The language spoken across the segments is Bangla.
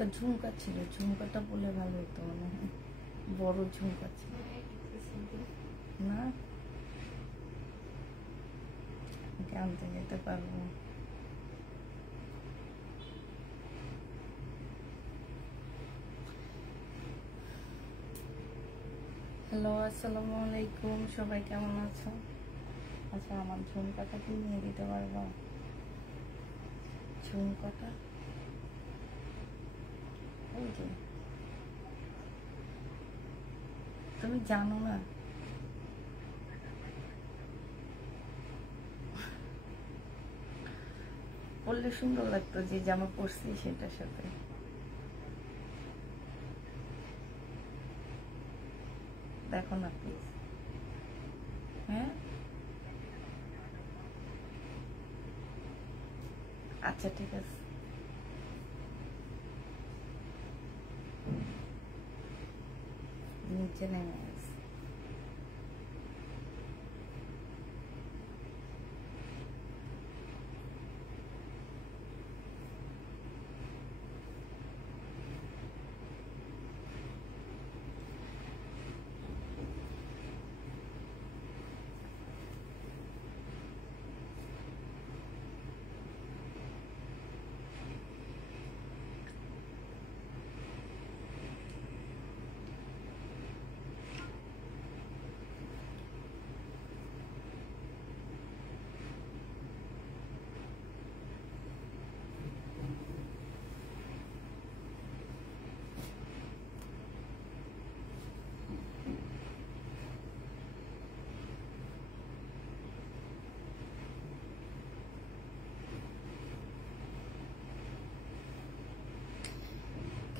একটা ঝুমকা ছিল, ঝুমকাটা বলে ভালো হতো মনে হয়, বড় ঝুমকা ছিল না, আনতে যেতে পারবো। হ্যালো, আসসালামু আলাইকুম, সবাই কেমন আছো? আচ্ছা, আমার ঝুমকাটা কি নিয়ে দিতে পারবো? ঝুমকাটা ওই যে, তুমি জানো না? পরলে সুন্দর লাগতো, যে জামা পরছি সেটার সাথে। দেখো না প্লিজ। হ্যাঁ, আচ্ছা ঠিক আছে। নিচে নেমে গেছে।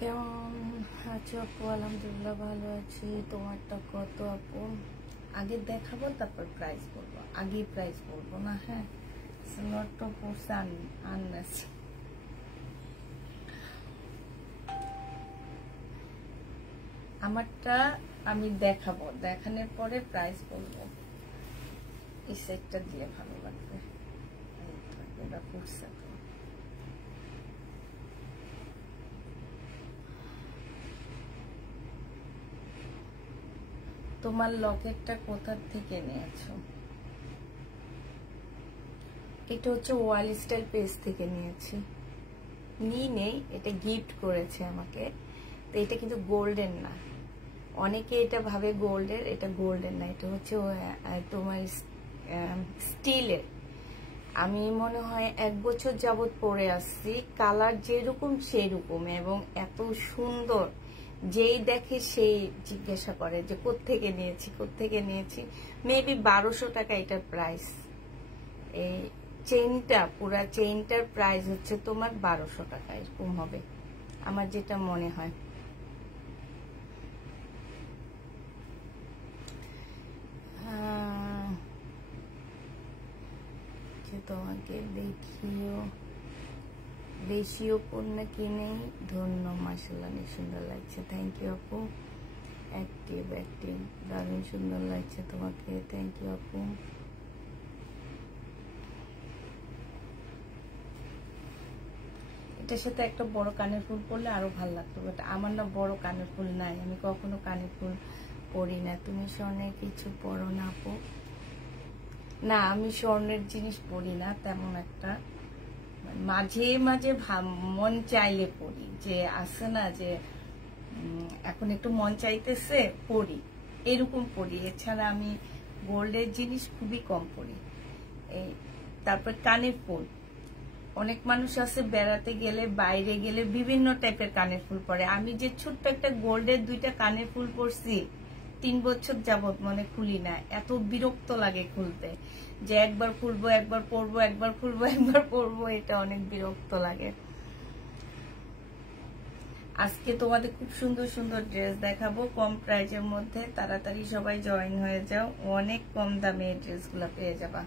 কেমন আছো আপু? আলহামদুলিল্লাহ ভালো আছি। তোমারটা কত আপু? আগে দেখাবো তারপর প্রাইস বলবো, আগে প্রাইস বলবো না। হ্যাঁ, স্লটটা পড়ছে আননেছি। আমারটা আমি দেখাবো, দেখানোর পরে প্রাইস বলবো। এই সেটটা দিয়ে ভালো লাগবে। এটা পড়ছে তো। তোমার লকেটটা কোথা থেকে নিয়েছো? এটা হচ্ছে ওয়াল স্টাইল পেজ থেকে নিয়েছি। নেই, এটা গিফট করেছে আমাকে। তো এটা কিন্তু গোল্ডেন না, অনেকে এটা ভাবে গোল্ডের, এটা গোল্ডেন না, এটা হচ্ছে তোমার স্টিলের। আমি মনে হয় 1 বছর যাবত পরে আসছি, কালার যেরকম সেরকম, এবং এত সুন্দর, যেই দেখে সেই জিজ্ঞাসা করে যে কোত্থেকে নিয়েছি। মেবি 1200 টাকা এটার প্রাইস। এই চেইনটা, পুরা চেইনটার প্রাইস হচ্ছে তোমার 1200 টাকা, এরকম হবে আমার যেটা মনে হয়। তোমাকে দেশীয় পণ্য কিনেই ধন্য। মাশাআল্লাহ, অনেক সুন্দর লাগছে। থ্যাংক ইউ আপু। অ্যাক্টিভ দারুণ সুন্দর লাগছে তোমাকে। থ্যাংক ইউ আপু। এটার সাথে একটা বড় কানের ফুল পরলে আরো ভালো লাগতো, বাট আমার না বড় কানের ফুল নাই, আমি কখনো কানের ফুল পরি না। তুমি স্বর্ণের কিছু পরো না আপু? না, আমি স্বর্ণের জিনিস পরি না তেমন একটা। মাঝে মাঝে মন চাইলে পরি, যে আছে না যে এখন একটু মন চাইতেছে পরি, এরকম পরি। এছাড়া আমি গোল্ডের জিনিস খুবই কম পরি। এই তারপর কানের ফুল, অনেক মানুষ আছে বেড়াতে গেলে, বাইরে গেলে বিভিন্ন টাইপের কানের ফুল পরে। আমি যে ছোট্ট একটা গোল্ডের 2টা কানের ফুল পরছি, 3 বছর যাবত মনে খুলি না, এত বিরক্ত লাগে খুলতে, যে একবার খুলবো একবার পরবো, একবার খুলবো একবার পরবো, এটা অনেক বিরক্ত লাগে। আজকে তোমাদের খুব সুন্দর সুন্দর ড্রেস দেখাবো কম প্রাইজের মধ্যে, তাড়াতাড়ি সবাই জয়েন হয়ে যাও, অনেক কম দামে এই ড্রেসগুলো পেয়ে যাবা।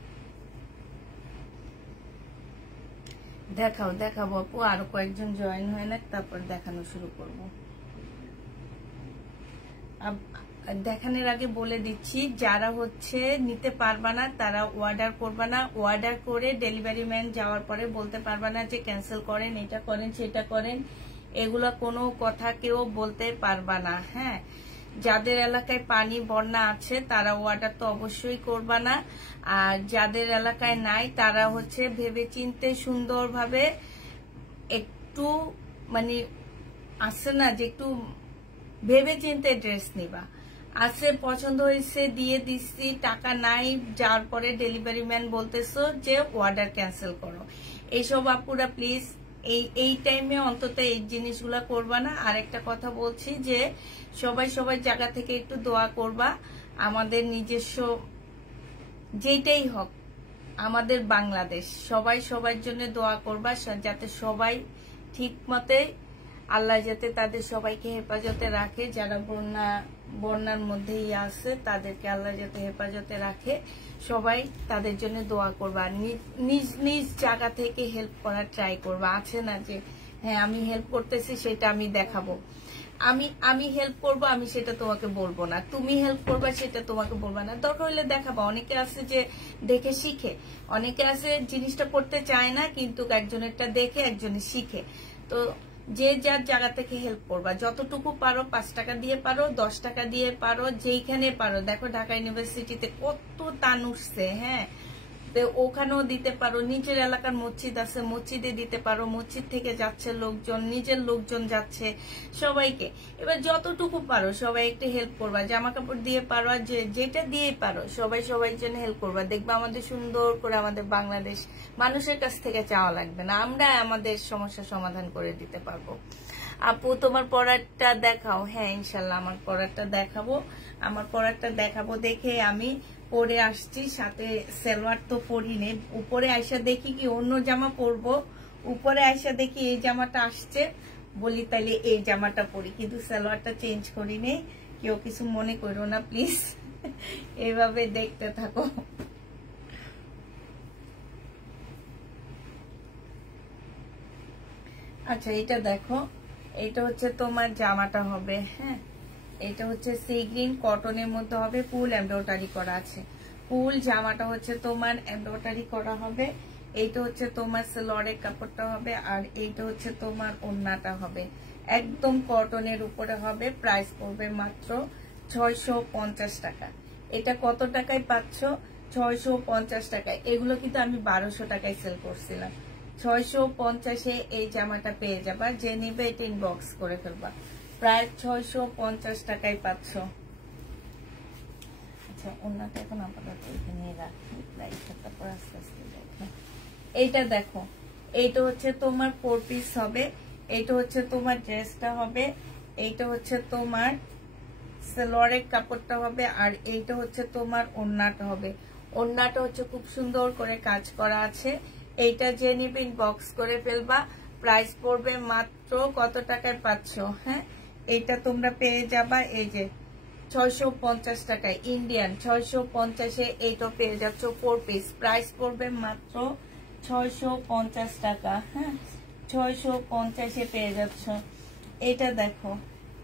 দেখাবো আপু, আরো কয়েকজন জয়েন হয়ে না, তারপর দেখানো শুরু করব। দেখানোর আগে বলে দিচ্ছি, যারা হচ্ছে নিতে পারবা না তারা অর্ডার করবা না। অর্ডার করে ডেলিভারি ম্যান যাওয়ার পরে বলতে পারবা না যে ক্যান্সেল করেন, এটা করেন সেটা করেন। এগুলা কোনো কথা কেউ বলতে পারবা না। হ্যাঁ, যাদের এলাকায় পানি বন্যা আছে তারা ওয়াটার তো অবশ্যই করবা না, আর যাদের এলাকায় নাই তারা হচ্ছে ভেবে চিন্তে সুন্দরভাবে একটু মানে আছে না যে একটু ভেবে চিন্তে ড্রেস নিবা। আছে পছন্দ হয়েছে দিয়ে দিচ্ছি, টাকা নাই, যাওয়ার পরে ডেলিভারি ম্যান বলতেছো যে অর্ডার ক্যান্সেল করো। এইসব আপুরা প্লিজ এই টাইমে অন্তত এই জিনিসগুলা করবা না। আর একটা কথা বলছি যে সবাই জায়গা থেকে একটু দোয়া করবা, আমাদের নিজস্ব যেটাই হোক, আমাদের বাংলাদেশ, সবার জন্য দোয়া করবা যাতে সবাই ঠিক মতে, আল্লাহ যাতে তাদের সবাইকে হেফাজতে রাখে। যারা বন্যার মধ্যেই আছে তাদেরকে আল্লাহ যাতে হেফাজতে রাখে, সবাই তাদের জন্য দোয়া করবা। নিজ জায়গা থেকে হেল্প করার ট্রাই করবা। আছে না যে হ্যাঁ আমি হেল্প করতেছি সেটা আমি দেখাবো, আমি হেল্প করবো আমি সেটা তোমাকে বলবো না, তুমি হেল্প করবা সেটা তোমাকে বলবো না, দরকার হলে দেখাবা। অনেকে আছে যে দেখে শিখে, অনেকে আছে জিনিসটা করতে চায় না কিন্তু একজনেরটা দেখে একজনে শিখে। তো যে যার জায়গা থেকে হেল্প করবা, যতটুকু পারো, 5 টাকা দিয়ে পারো, 10 টাকা দিয়ে পারো, যেইখানে পারো। দেখো ঢাকা ইউনিভার্সিটিতে কত দান উঠছে, হ্যাঁ, ওখানেও দিতে পারো। নিজের এলাকার মসজিদ আছে, মসজিদে দিতে পারো, মসজিদ থেকে যাচ্ছে লোকজন, নিজের লোকজন যাচ্ছে, সবাইকে। এবার যতটুকু পারো সবাই একটু হেল্প করবা, জামা কাপড় দিয়ে পারো, আর যেটা দিয়ে পারো সবাই জন্য হেল্প করবা। দেখবা আমাদের সুন্দর করে আমাদের বাংলাদেশ মানুষের কাছ থেকে চাওয়া লাগবে না, আমরা আমাদের সমস্যা সমাধান করে দিতে পারবো। আপু তোমার পড়াটা দেখাও। হ্যাঁ ইনশাল্লাহ আমার পড়াটা দেখাবো, আমার পড়াটা দেখাবো। দেখে আমি পরে আসছি, সাথে সালোয়ার তো পরি নেই, উপরে আইসা দেখি কি অন্য জামা পরবো, উপরে আইসা দেখি এই জামাটা আসছে, বলি তাইলে এই জামাটা পরি, কিন্তু সালোয়ারটা চেঞ্জ করি নেই। কেউ কিছু মনে করো না প্লিজ, এইভাবে দেখতে থাকো। আচ্ছা এটা দেখো, এটা হচ্ছে তোমার জামাটা হবে। হ্যাঁ, এটা হচ্ছে সি গ্রিন কটনের মধ্যে হবে, ফুল এমব্রয়ডারি করা আছে। ফুল জামাটা হচ্ছে তোমার এমব্রয়ডারি করা হবে। এইটা হচ্ছে তোমার সালোয়ারের কাপড়টা হবে, আর এইটা হচ্ছে তোমার ওড়নাটা হবে, একদম কটনের উপরে হবে। প্রাইস পড়বে মাত্র 650 টাকা। এটা কত টাকায় পাচ্ছ? 650 টাকায়। এগুলো কিন্তু আমি 1200 টাকায় সেল করছিলাম। 650-এ এই জামাটা পেয়ে যাবা, যে নিবে এটা ইনবক্স করে ফেলবা। প্রায় 650 টাকায় পাচ্ছ। আচ্ছা ওনাটা এখন আপাতত এখানে রাখি, তারপর আস্তে আস্তে দেখো। এইটা দেখো, এইটা হচ্ছে তোমার 4 পিস হবে, এইটা হচ্ছে তোমার ড্রেসটা হবে, এইটা হচ্ছে তোমার সালোয়ারের কাপড়টা হবে, আর এইটা হচ্ছে তোমার ওড়নাটা হবে। ওড়নাটা হচ্ছে খুব সুন্দর করে কাজ করা আছে। এইটা যে নিবে ইনবক্স করে ফেলবা। প্রাইস পড়বে মাত্র কত টাকায় পাচ্ছ? হ্যাঁ, এটা তোমরা পেয়ে যাবা এই যে 650 টাকায়, ইন্ডিয়ান 650-এ এইটা পেয়ে যাচ্ছ 4 পিস। প্রাইস পড়বে মাত্র 650 টাকা। হ্যাঁ, 650-এ পেয়ে যাচ্ছ। এটা দেখো,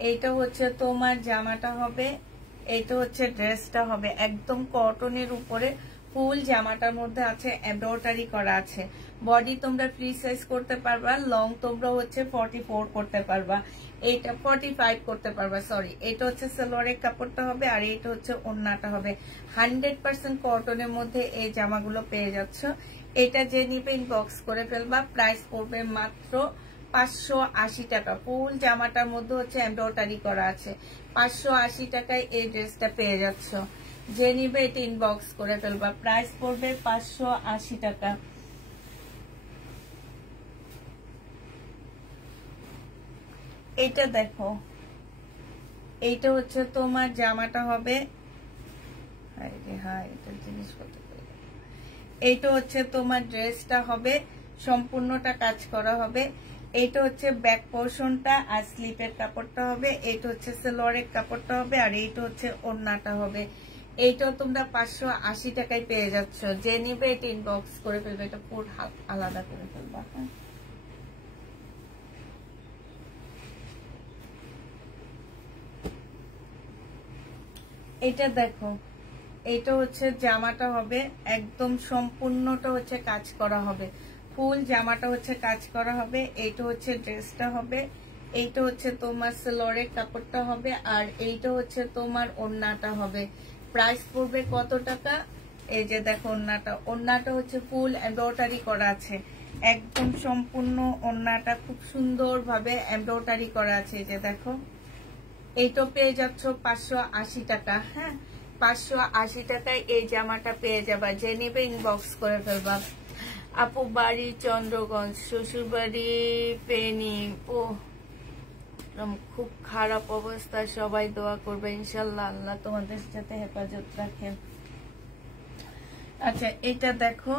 এইটা হচ্ছে তোমার জামাটা হবে, এইটা হচ্ছে ড্রেসটা হবে, একদম কটনের উপরে ফুল জামাটার মধ্যে আছে এমব্রয়ডারি করা আছে। বডি তোমরা ফ্রি সাইজ করতে পারবা, লং তোমরা হচ্ছে 44 করতে পারবা, এইটা 45 করতে পারবা, সরি। এটা হচ্ছে সালোয়ারের কাপড়টা হবে, আর এইটা হচ্ছে ওড়নাটা হবে। 100% কটনের মধ্যে এই জামাগুলো পেয়ে যাচ্ছ। এটা যে নিবে ইনবক্স করে ফেলবা। প্রাইস পড়বে মাত্র 580 টাকা। ফুল জামাটার মধ্যে হচ্ছে এমব্রয়ডারি করা আছে। 580 টাকায় এই ড্রেসটা পেয়ে যাচ্ছ। যে নিবে এটা ইনবক্স করে ফেলবা। প্রাইস পড়বে 580 টাকা। এইটা দেখো, এইটা হচ্ছে তোমার জামাটা হবে, এটা জিনিসপত্র, এইটা হচ্ছে তোমার ড্রেসটা হবে, সম্পূর্ণটা কাজ করা হবে। এইটা হচ্ছে ব্যাক পোর্শনটা, আর স্লিপের কাপড়টা হবে, এইটা হচ্ছে সালোয়ারের কাপড়টা হবে, আর এইটা হচ্ছে ওড়নাটা হবে। এইটাও তোমরা 580 টাকায় পেয়ে যাচ্ছ। যে নিবে এটা ইনবক্স করে ফেলবে, এটা পুরো আলাদা করে ফেলবা। হ্যাঁ, এটা দেখো, এইটা হচ্ছে জামাটা হবে, একদম সম্পূর্ণটা হচ্ছে কাজ করা হবে, ফুল জামাটা হচ্ছে কাজ করা হবে। এইটা হচ্ছে ড্রেসটা হবে, এইটা হচ্ছে তোমার সেলোয়ারের কাপড়টা হবে, আর এইটা হচ্ছে তোমার ওড়নাটা হবে। প্রাইস পড়বে কত টাকা? এই যে দেখো ওড়নাটা, ওড়নাটা হচ্ছে ফুল এমব্রয়ডারি করা আছে, একদম সম্পূর্ণ ওড়নাটা খুব সুন্দর ভাবে এমব্রয়ডারি করা আছে। এই যে দেখো, এইটা পেয়ে যাচ্ছ 580 টাকা। হ্যাঁ, 580 টাকায় এই জামাটা পেয়ে যাবা। যে নেবে ইনবক্স করে ফেলবা। আপু বাড়ি চন্দ্রগঞ্জ, শ্বশুর বাড়ি পেনি। ও খুব খারাপ অবস্থা, সবাই দোয়া করবে ইনশাল্লাহ, আল্লাহ তোমাদের সাথে হেফাজত রাখেন। আচ্ছা, এটা দেখো,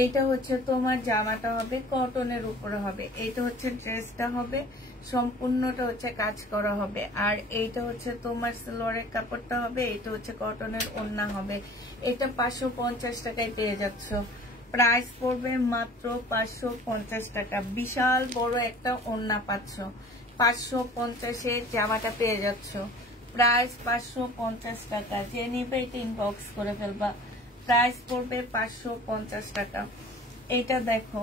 এইটা হচ্ছে তোমার জামাটা হবে কটনের উপরে হবে, এইটা হচ্ছে ড্রেসটা হবে, সম্পূর্ণটা হচ্ছে কাজ করা হবে। আর এইটা হচ্ছে তোমার সালোয়ারের কাপড়টা হবে, এইটা হচ্ছে কটনের ওড়না হবে। এটা 550 টাকায় পেয়ে যাচ্ছ। প্রাইস পড়বে মাত্র 550 টাকা। বিশাল বড় একটা ওড়না পাচ্ছ, 550-এ জামাটা পেয়ে যাচ্ছ। প্রাইস 550 টাকা। যে নিবে এটা ইনবক্স করে ফেলবা। প্রাইস পড়বে 550 টাকা। এটা দেখো,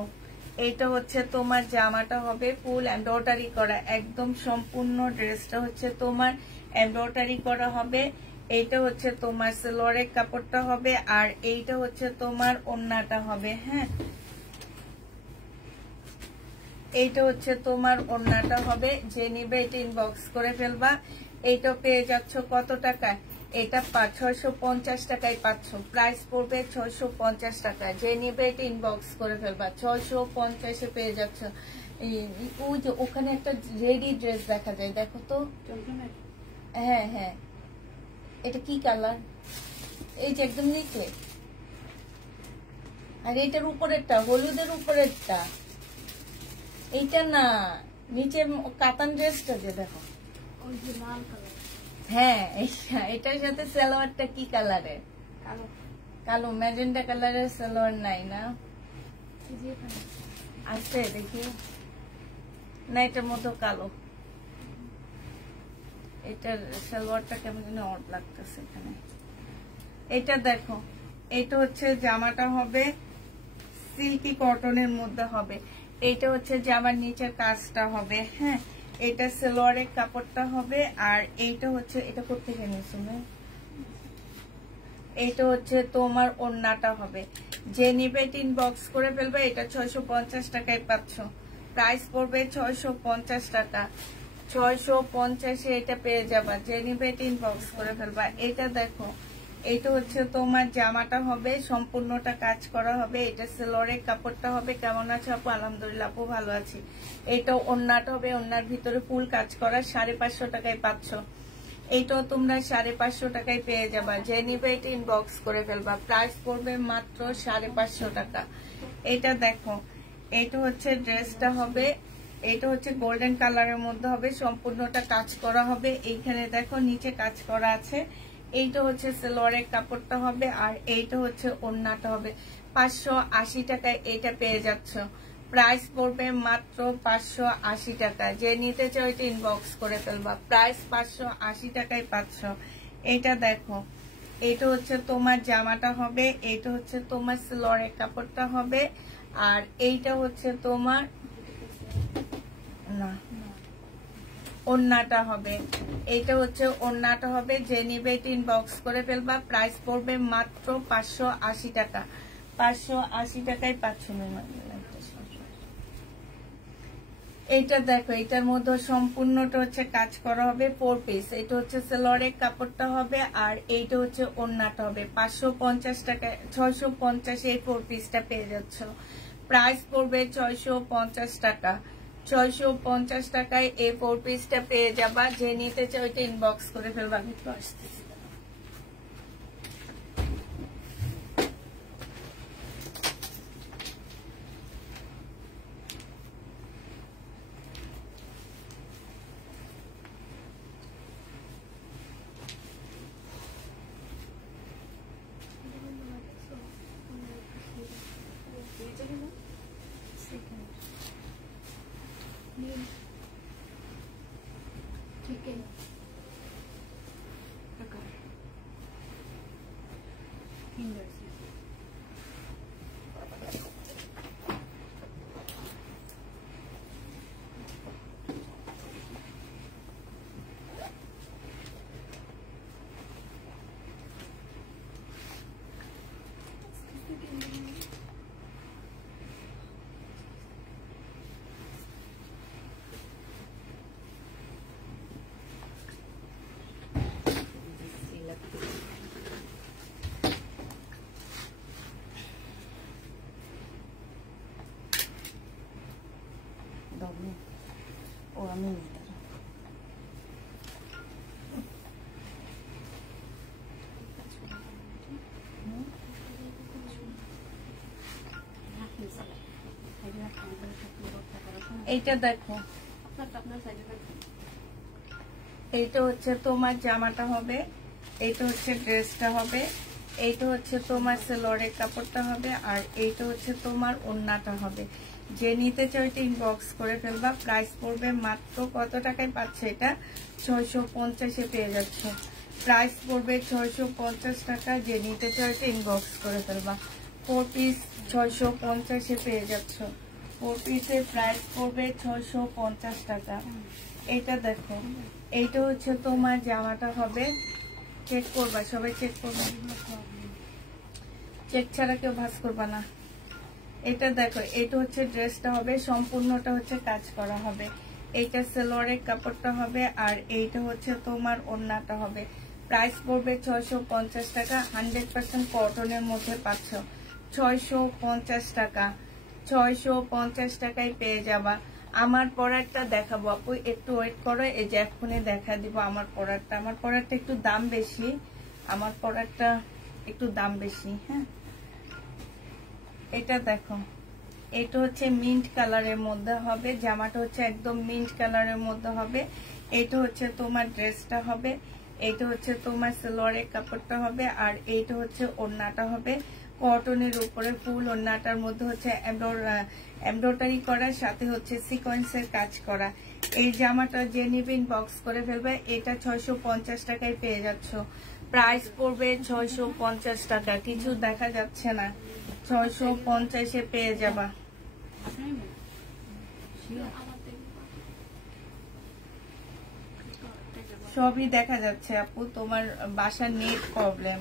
এটা হচ্ছে তোমার জামাটা হবে ফুল এমব্রয়ডারি করা, একদম সম্পূর্ণ ড্রেসটা হচ্ছে তোমার এমব্রয়ডারি করা হবে। এইটা হচ্ছে তোমার সালোয়ারের কাপড়টা হবে, আর এইটা হচ্ছে তোমার ওড়নাটা হবে। হ্যাঁ, এইটা হচ্ছে তোমার ওড়নাটা হবে। যে নিবে এটা ইনবক্স করে ফেলবা। এইটা পেয়ে যাচ্ছ কত টাকায়? এটা 650 টাকায় পাচ্ছ। প্রাইস পড়বে 650 টাকা। যে নিবে এটা ইনবক্স করে ফেলবা। 650-এ পেয়ে যাচ্ছ। ওই যে ওখানে একটা রেডি ড্রেস দেখা যায়, দেখো তো। হ্যাঁ হ্যাঁ, এটা কি কালার? এই যে একদম নিচে, আর এটার উপরেরটা হলুদের উপরেরটা, এইটা না, নিচে কাতান ড্রেসটা যে দেখো। হ্যাঁ, এটার সাথে সালোয়ারটা কি কালারের? কালো, ম্যাজেন্টা কালারের সালোয়ার নাই না? আছে দেখি না, এটার মতো কালো। এটার সালোয়ারটা কেমন যেন অড লাগতেছে এখানে। এটা দেখো, এটা হচ্ছে জামাটা হবে সিল্কি কটনের মধ্যে হবে। এইটা হচ্ছে জামার নিচের কাজটা হবে। হ্যাঁ, এটা সালোয়ারের কাপড়টা হবে, আর এইটা হচ্ছে, এটা করতে গেছে, এইটা হচ্ছে তোমার ওড়নাটা হবে। যে নিবে ইনবক্স করে ফেলবে। এটা 650 টাকায় পাচ্ছ। প্রাইস পড়বে 650 টাকা। 650-এ এটা পেয়ে যাবা। যে নিবে ইনবক্স করে ফেলবা। এটা দেখো, এটা হচ্ছে তোমার জামাটা হবে, সম্পূর্ণটা কাজ করা হবে। এটা সালোয়ারের কাপড়টা হবে। কেমন আছে আপু? আলহামদুলিল্লাহ আপু, ভালো আছি। এটা ওড়নাটা হবে, ওড়নার ভিতরে ফুল কাজ করা। 550 টাকায় পাচ্ছ। এইটাও তোমরা 550 টাকায় পেয়ে যাবা। যে নিবে এটা ইনবক্স করে ফেলবা। প্রাইস পড়বে মাত্র 550 টাকা। এটা দেখো, এটা হচ্ছে ড্রেসটা হবে, এটা হচ্ছে গোল্ডেন কালারের মধ্যে হবে, সম্পূর্ণটা কাজ করা হবে। এইখানে দেখো নিচে কাজ করা আছে। এইটা হচ্ছে সালোয়ারের কাপড়টা হবে, আর এইটা হচ্ছে ওড়নাটা হবে। 580 টাকায় এটা পেয়ে যাচ্ছ। প্রাইস পড়বে মাত্র 580 টাকা। যে নিতে চাও এটা ইনবক্স করে ফেলবা। প্রাইস 580 টাকায় পাচ্ছ। এটা দেখো, এটা হচ্ছে তোমার জামাটা হবে, এটা হচ্ছে তোমার সালোয়ারের কাপড়টা হবে, আর এইটা হচ্ছে তোমার না ওড়নাটা হবে। এইটা হচ্ছে ওড়নাটা হবে। যে নিবে এটা ইনবক্স করে ফেলবা। প্রাইস পড়বে মাত্র 580 টাকা। 580 টাকায় পাচ্ছ। এইটা দেখো, এটার মধ্যে সম্পূর্ণটা হচ্ছে কাজ করা হবে, 4 পিস। এটা হচ্ছে সালোয়ারের কাপড়টা হবে, আর এইটা হচ্ছে ওড়নাটা হবে। 550 টাকা, 650-এ এই 4 পিসটা পেয়ে যাচ্ছ। প্রাইস পড়বে 650 টাকা। 650 টাকায় এই 4 পিসটা পেয়ে যাবা। যে নিতে চাও এটা ইনবক্স করে ফেলবা। আমি তো আসতেছি। আমি এইটা দেখো, এইটা হচ্ছে তোমার জামাটা হবে, এইটা হচ্ছে ড্রেসটা হবে, এইটা হচ্ছে তোমার সেলোয়ারের কাপড়টা হবে, আর এইটা হচ্ছে তোমার ওড়নাটা হবে। যে নিতে চাও এটা ইনবক্স করে ফেলবা। প্রাইস পড়বে মাত্র কত টাকায় পাচ্ছে এটা? 650-এ পেয়ে যাচ্ছ। প্রাইস পড়বে 650 টাকা। যে নিতে চাও এটা ইনবক্স করে ফেলবা। 4 পিস 650-এ পেয়ে যাচ্ছ। 4 পিসের প্রাইস পড়বে 650 টাকা। এটা দেখো, এইটা হচ্ছে তোমার জামাটা হবে। চেক করবা, সবাই চেক করবা, চেক ছাড়া কেউ ভাঁজ করবা না। এটা দেখো, এটা হচ্ছে ড্রেসটা হবে, সম্পূর্ণটা হচ্ছে কাজ করা হবে। এইটা সেলোয়ারের কাপড়টা হবে, আর এইটা হচ্ছে তোমার ওড়নাটা হবে। প্রাইস পড়বে 650 টাকা। 100% কটনের মধ্যে পাচ্ছ। 650 টাকা, 650 টাকায় পেয়ে যাবা। আমার পরারটা দেখাবো আপু, একটু ওয়েট করো। এই যে এক্ষুনি দেখা দিব আমার পরারটা। আমার পরারটা একটু দাম বেশি, আমার পরারটা একটু দাম বেশি। হ্যাঁ, এটা দেখো, এটা হচ্ছে মিন্ট কালারের মধ্যে হবে। জামাটা হচ্ছে একদম মিন্ট কালারের মধ্যে হবে। এটা হচ্ছে তোমার ড্রেসটা হবে, এইটা হচ্ছে তোমার সালোয়ারের কাপড়টা হবে, আর এইটা হচ্ছে ওড়নাটা হবে। কটনের উপরে ফুল, ওড়নাটার মধ্যে হচ্ছে এমব্রয়ডারি করা, সাথে হচ্ছে সিকোয়েন্সের কাজ করা। এই জামাটা যে নিবে ইনবক্স করে ফেলবে। এটা 650 টাকায় পেয়ে যাচ্ছ। প্রাইস পড়বে 650 টাকা। কিছু দেখা যাচ্ছে না, 650-এ পেয়ে যাবা। সবই দেখা যাচ্ছে আপু, তোমার বাসার নেট প্রবলেম।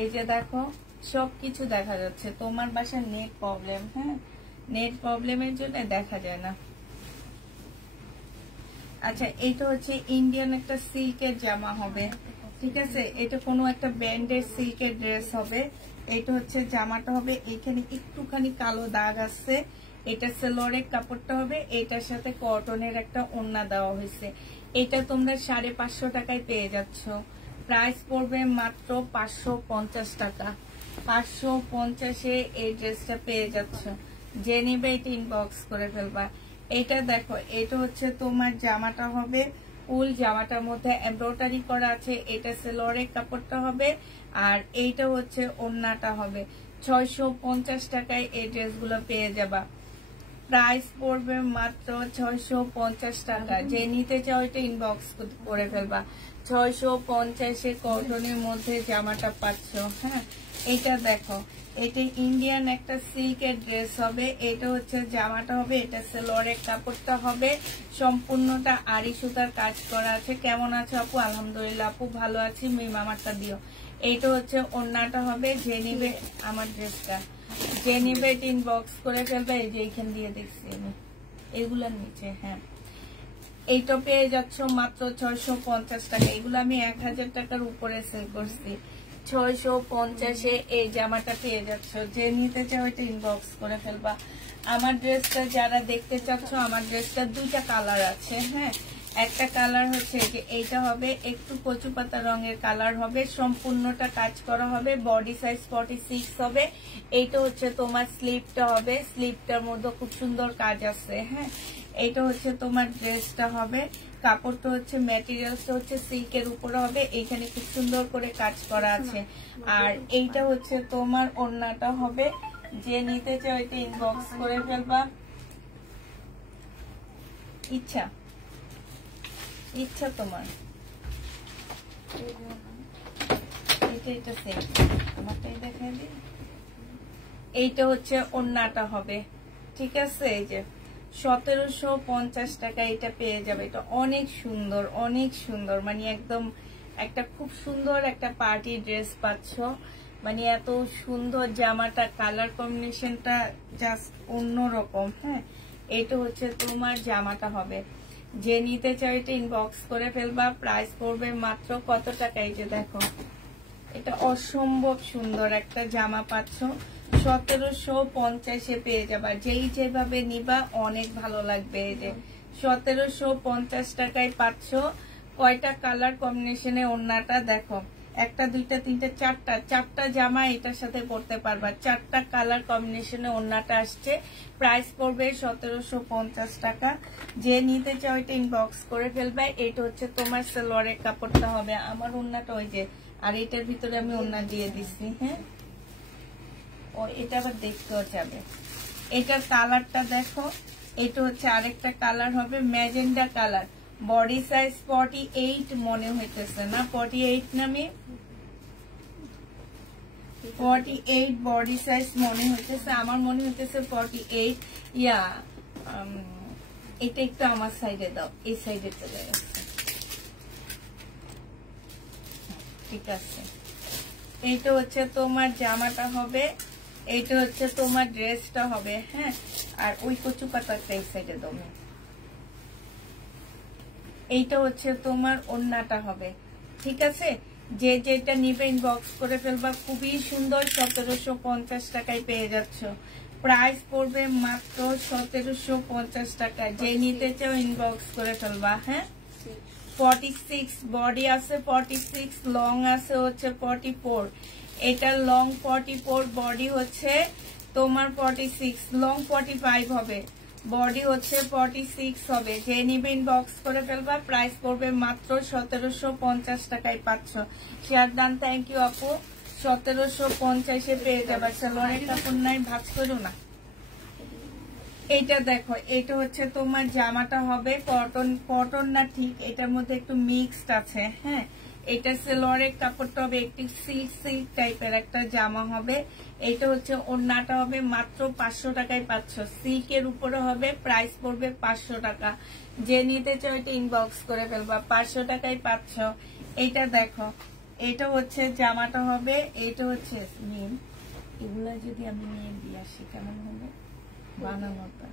এই যে দেখো, সবকিছু দেখা যাচ্ছে, তোমার বাসার নেট প্রবলেম। হ্যাঁ, নেট প্রবলেমের জন্য দেখা যায় না। আচ্ছা, এটা হচ্ছে ইন্ডিয়ান একটা সিল্কের জামা হবে, ঠিক আছে? এটা কোনো একটা ব্র্যান্ডের সিল্কের ড্রেস হবে। এটা হচ্ছে জামাটা হবে, এখানে একটুখানি কালো দাগ আছে। এটা সেলোয়ারের কাপড়টা হবে, এটার সাথে কটনের একটা ওড়না দেওয়া হয়েছে। এটা তোমরা 550 টাকায় পেয়ে যাচ্ছ। প্রাইস পড়বে মাত্র 550 টাকা। 550-এ এই ড্রেসটা পেয়ে যাচ্ছ। যে নিবে এটা ইনবক্স করে ফেলবা। এটা দেখো, এটা হচ্ছে তোমার জামাটা হবে, ফুল জামাটার মধ্যে এমব্রয়ডারি করা আছে। এটা সেলোয়ারের কাপড়টা হবে, আর এইটা হচ্ছে ওড়নাটা হবে। 650 টাকায় এই ড্রেসগুলো পেয়ে যাবা। প্রাইস পড়বে মাত্র 650 টাকা। যে নিতে চাও এটা ইনবক্স করে ফেলবা। 650-এ কটনের মধ্যে জামাটা পাচ্ছ। হ্যাঁ, এটা দেখো, এটা ইন্ডিয়ান একটা সিল্কের ড্রেস হবে। এটা হচ্ছে জামাটা হবে, এটা সেলোয়ারের কাপড়টা হবে। সম্পূর্ণটা আড়ি সুতার কাজ করা আছে। কেমন আছে আপু? আলহামদুলিল্লাহ আপু, ভালো আছি। মিম আমারটা দিও। এইটা হচ্ছে ওড়নাটা হবে। যে নিবে আমার ড্রেসটা, যে নিবে ইনবক্স করে ফেলবে। এই যে এইখান দিয়ে দেখছি আমি, এগুলার নিচে। হ্যাঁ, এইটা পেয়ে যাচ্ছ মাত্র 650 টাকা। এগুলো আমি 1000 টাকার উপরে সেল করছি। 650-এ এই জামাটা পেয়ে যাচ্ছ। যে নিতে চাও এটা ইনবক্স করে ফেলবা। আমার ড্রেসটা যারা দেখতে চাচ্ছ, আমার ড্রেসটা 2টা কালার আছে। হ্যাঁ, একটা কালার হচ্ছে যে এইটা হবে, একটু কচু পাতা রঙের কালার হবে। সম্পূর্ণটা কাজ করা হবে। বডি সাইজ 46 হবে। এইটা হচ্ছে তোমার স্লিভটা হবে, স্লিভটার মধ্যে খুব সুন্দর কাজ আছে। হ্যাঁ, এইটা হচ্ছে তোমার ড্রেসটা হবে। কাপড়টা হচ্ছে ম্যাটেরিয়ালসটা হচ্ছে সিল্কের উপরে হবে। এইখানে খুব সুন্দর করে কাজ করা আছে। আর এইটা হচ্ছে তোমার ওড়নাটা হবে। যে নিতে চাও এটা ইনবক্স করে ফেলবা। ইচ্ছা ইচ্ছা তোমার। এটা সেম, আমারটাই দেখাই দিই। এইটা হচ্ছে ওড়নাটা হবে, ঠিক আছে? এই যে 1750 টাকা এটা পেয়ে যাবে। এটা অনেক সুন্দর, অনেক সুন্দর, মানে একদম একটা খুব সুন্দর একটা পার্টি ড্রেস পাচ্ছ। মানে এত সুন্দর জামাটা, কালার কম্বিনেশনটা জাস্ট অন্যরকম। হ্যাঁ, এটা হচ্ছে তোমার জামাটা হবে। যে নিতে চাও এটা ইনবক্স করে ফেলবা। প্রাইস পড়বে মাত্র কত টাকা? এই যে দেখো, এটা অসম্ভব সুন্দর একটা জামা পাচ্ছ। 1750-এ পেয়ে যাবা। যেই যেভাবে নিবা অনেক ভালো লাগবে। এই যে 1750 টাকায় পাচ্ছ। কয়টা কালার কম্বিনেশনে ওড়নাটা দেখো, একটা দুইটা তিনটা চারটা জামা এটার সাথে পরতে পারবা। 4টা কালার কম্বিনেশনে ওড়নাটা আসছে। প্রাইস পড়বে 1750 টাকা। যে নিতে চাও এটা ইনবক্স করে ফেলবে। এটা হচ্ছে তোমার সালোয়ারের কাপড়টা হবে। আমার ওড়নাটা ওই যে, আর এটার ভিতরে আমি ওড়না দিয়ে দিচ্ছি। হ্যাঁ, ও এটা আবার দেখতেও যাবে। এটার কালারটা দেখো, এটা হচ্ছে আরেকটা কালার হবে ম্যাজেন্ডা কালার। বডি সাইজ 48 মনে হইতেছে না, 48 নামে 48 বডি সাইজ মনে হইতেছে, আমার মনে হইতেছে 48। ইয়া এটা একটু আমার সাইডে দাও, এই সাইডে চলে গেছে। ঠিক আছে, এইটা হচ্ছে তোমার জামাটা হবে, এইটা হচ্ছে তোমার ড্রেসটা হবে। হ্যাঁ, আর ওই কচু পাতাটা এই সাইডে দাও। এইটা হচ্ছে তোমার ওড়নাটা হবে। ঠিক আছে, যে যেটা নিবে ইনবক্স করে ফেলবা। খুবই সুন্দর, 1750 টাকায় পেয়ে যাচ্ছ। প্রাইস পড়বে মাত্র 1750 টাকা। যে নিতে চাও ইনবক্স করে ফেলবা। হ্যাঁ, 46 বডি আছে, 46 লং আছে হচ্ছে 44। এটা লং 44, বডি হচ্ছে তোমার 46, লং 45 হবে, বডি হচ্ছে 46 হবে। যে নিবে ইনবক্স করে ফেলবা। প্রাইস পড়বে মাত্র 1750 টাকায় পাচ্ছ। শেয়ার ডান, থ্যাংক ইউ আপু। 1750-এ পেয়ে যাবে। সালোয়ারের কাপড় নাই, ভাঁজ করো না। এইটা দেখো, এটা হচ্ছে তোমার জামাটা হবে কটন না, ঠিক এটার মধ্যে একটু মিক্সড আছে। হ্যাঁ, এটা সালোয়ারের কাপড়টা হবে একটু সিল্ক টাইপের একটা জামা হবে। এটা হচ্ছে ওড়নাটা হবে। মাত্র 500 টাকায় পাচ্ছ। সিল্কের উপরে হবে, প্রাইস পড়বে 500 টাকা। যে নিতে চাও এটা ইনবক্স করে ফেলবা। 500 টাকায় পাচ্ছ। এইটা দেখো, এটা হচ্ছে জামাটা হবে, এটা হচ্ছে নিম। এগুলা যদি আমি নিয়ে দিয়ে আসি কেমন হবে? বানানোটা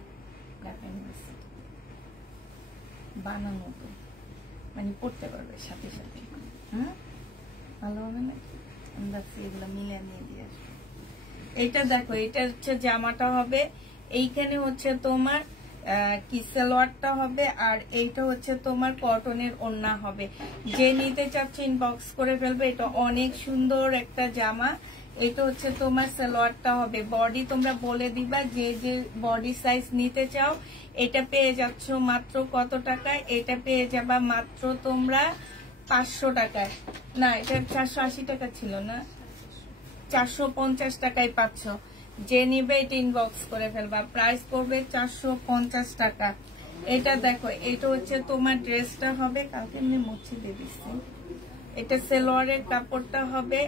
বানানোটা মানে পড়তে পারবে সাথে সাথে। হ্যাঁ, ভালো হবে না? আমরা এগুলো মিলে নিয়ে দিয়ে আসবো। এইটা দেখো, এটা হচ্ছে জামাটা হবে। এইখানে হচ্ছে তোমার কি সালোয়ারটা হবে, আর এইটা হচ্ছে তোমার কটনের ওড়না হবে। যে নিতে চাচ্ছে ইনবক্স করে ফেলবে। এটা অনেক সুন্দর একটা জামা। এটা হচ্ছে তোমার সালোয়ারটা হবে। বডি তোমরা বলে দিবা যে যে বডি সাইজ নিতে চাও। এটা পেয়ে যাচ্ছ মাত্র কত টাকায়? এটা পেয়ে যাবা মাত্র তোমরা 500 টাকায়। না, এটা 480 টাকা ছিল না, 450 টাকায় পাচ্ছ। যে নিবে এটা ইনবক্স করে ফেলবা। প্রাইস পড়বে 450 টাকা। এটা দেখো, এটা হচ্ছে তোমার ড্রেসটা হবে। কালকে এমনি মুছে দিয়ে দিচ্ছি। এটা সালোয়ারের কাপড়টা হবে,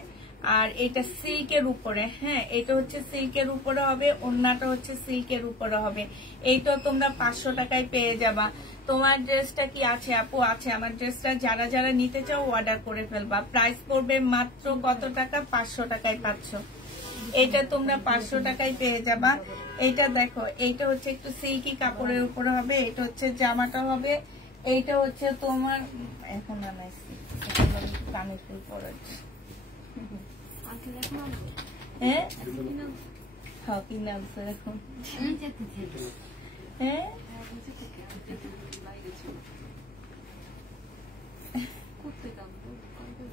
আর এটা সিল্কের উপরে। হ্যাঁ, এটা হচ্ছে সিল্কের উপরে হবে, ওড়নাটা হচ্ছে সিল্কের উপরে হবে। এইটা তোমরা 500 টাকায় পেয়ে যাবা। তোমার ড্রেসটা কি আছে আপু? আছে আমার ড্রেসটা। যারা যারা নিতে চাও অর্ডার করে ফেলবা। প্রাইস পড়বে মাত্র কত টাকা? 500 টাকায় পাচ্ছ। এটা তোমরা 500 টাকায় পেয়ে যাবা। এইটা দেখো, এইটা হচ্ছে একটু সিল্কি কাপড়ের উপরে হবে। এটা হচ্ছে জামাটা হবে। এইটা হচ্ছে তোমার এখন আনাইছি কানের ফুল পরাচ্ছি। হ্যাঁ, কি নামছে এখন? হ্যাঁ,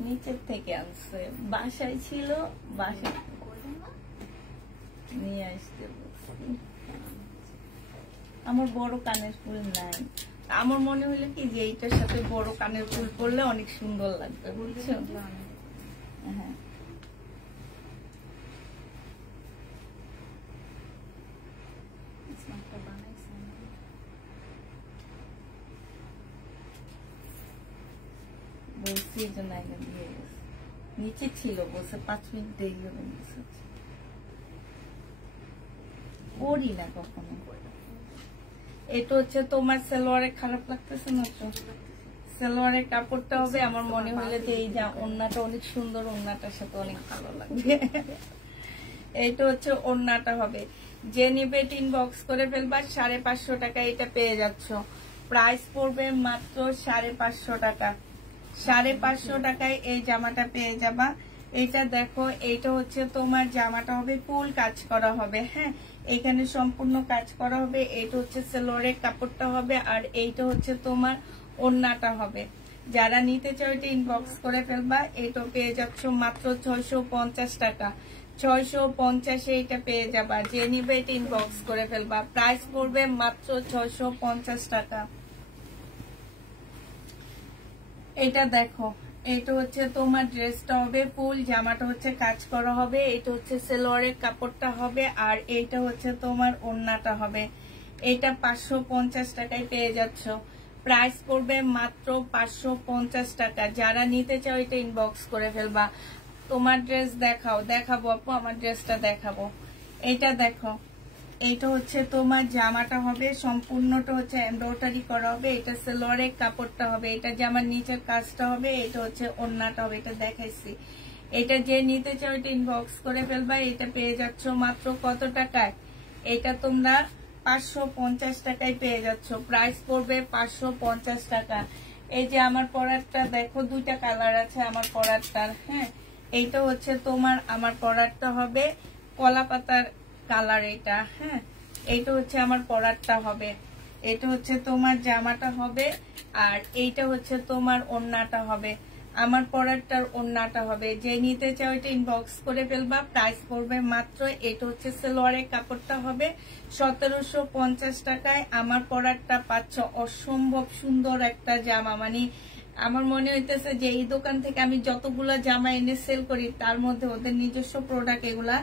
নিচের থেকে আনছে, বাসায় ছিল, বাসায় নিয়ে আসতে। আমার বড় কানের ফুল নাই। আমার মনে হলো কি যে এইটার সাথে বড় কানের ফুল পরলে অনেক সুন্দর লাগবে, বুঝছো? হ্যাঁ, বলছি যে নিচে ছিল, বলছে 5 মিনিট দেরি হবে। করি না কখনো। এটা হচ্ছে তোমার সালোয়ারে, খারাপ লাগতেছে না তো? সালোয়ারের কাপড়টা হবে। আমার মনে হলো যে এই যা ওড়নাটা অনেক সুন্দর, ওড়নাটার সাথে অনেক ভালো লাগবে। এইটা হচ্ছে ওড়নাটা হবে। যে নিবে ইনবক্স করে ফেলবা। 550 টাকা এটা পেয়ে যাচ্ছ। প্রাইস পড়বে মাত্র 550 টাকা। 550 টাকায় এই জামাটা পেয়ে যাবা। এটা দেখো, এটা হচ্ছে তোমার জামাটা হবে ফুল কাজ করা হবে। হ্যাঁ, এখানে সম্পূর্ণ কাজ করা হবে। এটা হচ্ছে সেলোয়ারের কাপড়টা হবে, আর এইটা হচ্ছে তোমার ওড়নাটা হবে। যারা নিতে চাও এটা ইনবক্স করে ফেলবা। এটা পেয়ে যাচ্ছ মাত্র 650 টাকা। 650-এ এটা পেয়ে যাবা। যে নিবে এটা ইনবক্স করে ফেলবা। প্রাইস পড়বে মাত্র 650 টাকা। এটা দেখো, এটা হচ্ছে তোমার ড্রেসটা হবে ফুল, জামাটা হচ্ছে কাজ করা হবে। এটা হচ্ছে সেলোয়ারের কাপড়টা হবে, আর এইটা হচ্ছে তোমার ওড়নাটা হবে। এটা 550 টাকায় পেয়ে যাচ্ছ। প্রাইস পড়বে মাত্র 550 টাকা। যারা নিতে চাও এটা ইনবক্স করে ফেলবা। তোমার ড্রেস দেখাও। দেখাবো আপু, আমার ড্রেসটা দেখাবো। এটা দেখো, এটা হচ্ছে তোমার জামাটা হবে, সম্পূর্ণটা হচ্ছে এমব্রয়ডারি করা হবে। এটা সেলোয়ারের কাপড়টা হবে, এটা জামার নিচের কাজটা হবে। এটা হচ্ছে ওড়নাটা হবে, এটা দেখাইছি। এটা যে নিতে চাও এটা ইনবক্স করে ফেলবা। এটা পেয়ে যাচ্ছ মাত্র কত টাকায়? এটা তোমরা 550 টাকায় পেয়ে যাচ্ছ। প্রাইস পড়বে 550 টাকা। এই যে আমার পরারটা দেখো, দুইটা কালার আছে আমার পরারটার। হ্যাঁ, এইটা হচ্ছে তোমার আমার পরারটা হবে কলা পাতার কালার এটা। হ্যাঁ, এইটা হচ্ছে আমার পরারটা হবে। এটা হচ্ছে তোমার জামাটা হবে, আর এইটা হচ্ছে তোমার ওড়নাটা হবে। আমার পরারটার ওড়নাটা হবে। যে নিতে চাও এটা ইনবক্স করে ফেলবা। প্রাইস পড়বে মাত্র, এটা হচ্ছে সেলোয়ারের কাপড়টা হবে 1750 টাকায়। আমার পরারটা পাচ্ছ। অসম্ভব সুন্দর একটা জামা। মানে আমার মনে হইতেছে যে এই দোকান থেকে আমি যতগুলা জামা এনে সেল করি তার মধ্যে ওদের নিজস্ব প্রোডাক্ট এগুলা,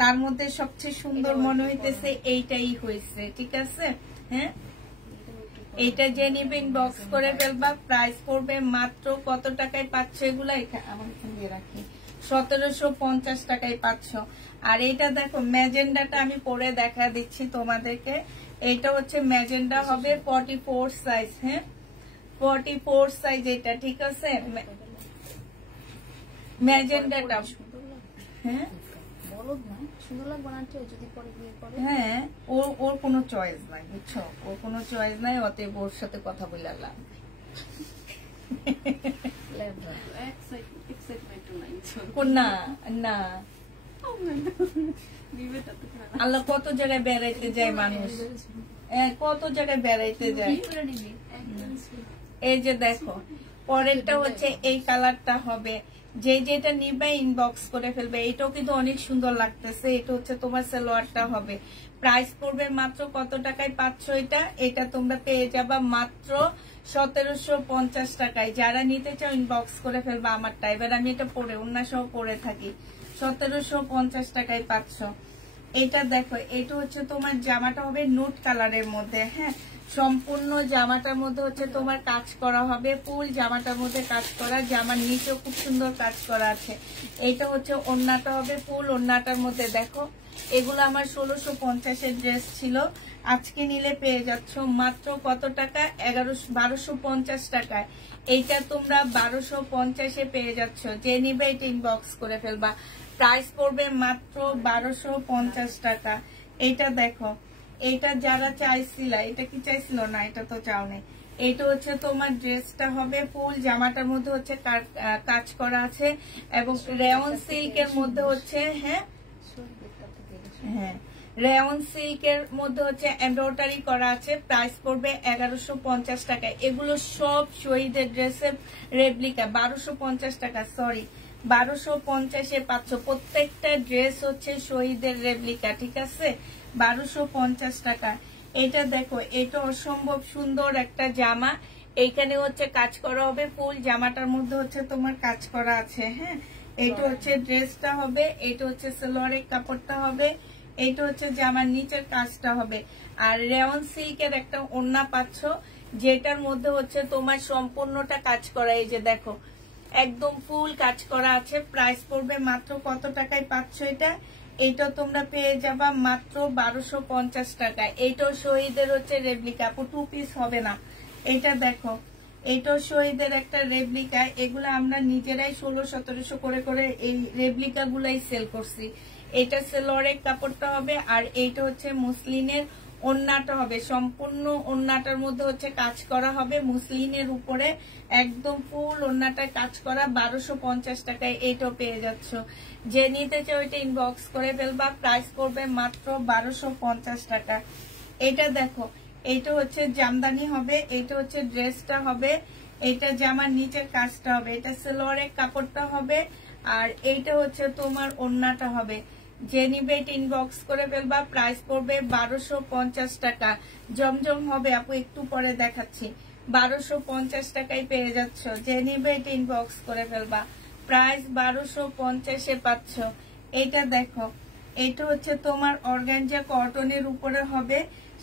তার মধ্যে সবচেয়ে সুন্দর মনে হইতেছে এইটাই হয়েছে। ঠিক আছে? হ্যাঁ, এইটা যে নিবে ইনবক্স করে ফেলবা। প্রাইস পড়বে মাত্র কত টাকায় পাচ্ছ এগুলা? আমার এখানে দিয়ে রাখি, 1750 টাকায় পাচ্ছ। আর এইটা দেখো, ম্যাজেন্ডাটা আমি পরে দেখা দিচ্ছি তোমাদেরকে। এইটা হচ্ছে ম্যাজেন্ডা হবে 44 সাইজ। হ্যাঁ, 44 সাইজ এটা। ঠিক আছে? ম্যাজেন্ডাটা। হ্যাঁ, হ্যাঁ, ওর কোনো চয়েস নাই, বুঝছো? ওর কোনো চয়েস নাই, অতএব ওর সাথে কথা বলে লাভ। না না, আল্লাহ কত জায়গায় বেড়াইতে যায় মানুষ, কত জায়গায় বেড়াইতে যায়। এই যে দেখো, পরেরটা হচ্ছে এই কালারটা হবে। যে যেটা নিবে ইনবক্স করে ফেলবে। এটাও কিন্তু অনেক সুন্দর লাগতেছে। এটা হচ্ছে তোমার সালোয়ারটা হবে। প্রাইস পড়বে মাত্র কত টাকায় পাচ্ছ এটা? এটা তোমরা পেয়ে যাবা মাত্র 1750 টাকায়। যারা নিতে চাও ইনবক্স করে ফেলবা আমারটা। এবার আমি এটা পরে অন্য সহ পরে থাকি। 1750 টাকায় পাচ্ছ। এটা দেখো, এটা হচ্ছে তোমার জামাটা হবে নুট কালারের মধ্যে। হ্যাঁ, সম্পূর্ণ জামাটার মধ্যে হচ্ছে তোমার কাজ করা হবে, ফুল জামাটার মধ্যে কাজ করা। জামার নিচেও খুব সুন্দর কাজ করা আছে। এইটা হচ্ছে ওড়নাটা হবে ফুল ওড়নাটার মধ্যে। দেখো, এগুলো আমার 1650-এর ড্রেস ছিল। আজকে নিলে পেয়ে যাচ্ছ মাত্র কত টাকা? 1250 টাকায়। এইটা তোমরা 1250-এ পেয়ে যাচ্ছ। যে নিবে এটা ইনবক্স করে ফেলবা। প্রাইস পড়বে মাত্র 1250 টাকা। এইটা দেখো, এইটা যারা চাইছিল, এটা কি চাইছিল না? এটা তো চাও নাই। এটা হচ্ছে তোমার ড্রেসটা হবে ফুল জামাটার মধ্যে হচ্ছে কাজ করা আছে, এবং রেয়ন সিল্কের মধ্যে হচ্ছে, হ্যাঁ হ্যাঁ, রেয়ন সিল্কের মধ্যে হচ্ছে এমব্রয়ডারি করা আছে। প্রাইস পড়বে 1150 টাকা। এগুলো সব শহীদের ড্রেসের রেপ্লিকা। 1250 টাকা, সরি 1250-এ পাচ্ছ। প্রত্যেকটা ড্রেস হচ্ছে শহীদের রেপ্লিকা। ঠিক আছে? 1250 টাকা। এটা দেখো, এটা অসম্ভব সুন্দর একটা জামা। এইখানে হচ্ছে কাজ করা হবে ফুল জামাটার মধ্যে হচ্ছে তোমার কাজ করা আছে। হ্যাঁ, এটা হচ্ছে ড্রেসটা হবে, এটা হচ্ছে সালোয়ারের কাপড়টা হবে, এটা হচ্ছে জামার নিচের কাজটা হবে। আর রেয়ন সিল্কের একটা ওড়না পাচ্ছ, যেটার মধ্যে হচ্ছে তোমার সম্পূর্ণটা কাজ করা। এই যে দেখো, একদম ফুল কাজ করা আছে। প্রাইস পড়বে মাত্র কত টাকায় পাচ্ছ এটা? এইটা তোমরা পেয়ে যাবা মাত্র 1250 টাকায়। এইটাও শহীদের হচ্ছে রেপ্লিকা, 2 পিস হবে না। এটা দেখো, এইটাও শহীদের একটা রেপ্লিকা। এগুলো আমরা নিজেরাই 1600-1700 করে করে এই রেপ্লিকা গুলাই সেল করছি। এটা সেলোয়ারের কাপড়টা হবে, আর এইটা হচ্ছে মুসলিনের ওড়নাটা হবে সম্পূর্ণ, ওড়নাটার মধ্যে হচ্ছে কাজ করা হবে মুসলিনের উপরে, একদম ফুল ওড়নাটায় কাজ করা। 1250 টাকায় এইটাও পেয়ে যাচ্ছ। যে নিতে চাও এটা ইনবক্স করে ফেলবা, প্রাইস পড়বে মাত্র 1250 টাকা। এটা দেখো, এইটা হচ্ছে জামদানি হবে, এইটা হচ্ছে ড্রেসটা হবে, এইটা জামার নিচের কাজটা হবে, এটা সালোয়ারের কাপড়টা হবে, আর এইটা হচ্ছে তোমার ওড়নাটা হবে। যে নিবে এটা ইনবক্স করে ফেলবা, প্রাইস পড়বে 1250 টাকা। জমজম হবে আপু, একটু পরে দেখাচ্ছি। 1250 টাকায় পেয়ে যাচ্ছ। যে নিবে এটা ইনবক্স করে ফেলবা, প্রাইস 1250-এ পাচ্ছ। এটা দেখো, এটা হচ্ছে তোমার অর্গানজা কটনের উপরে হবে।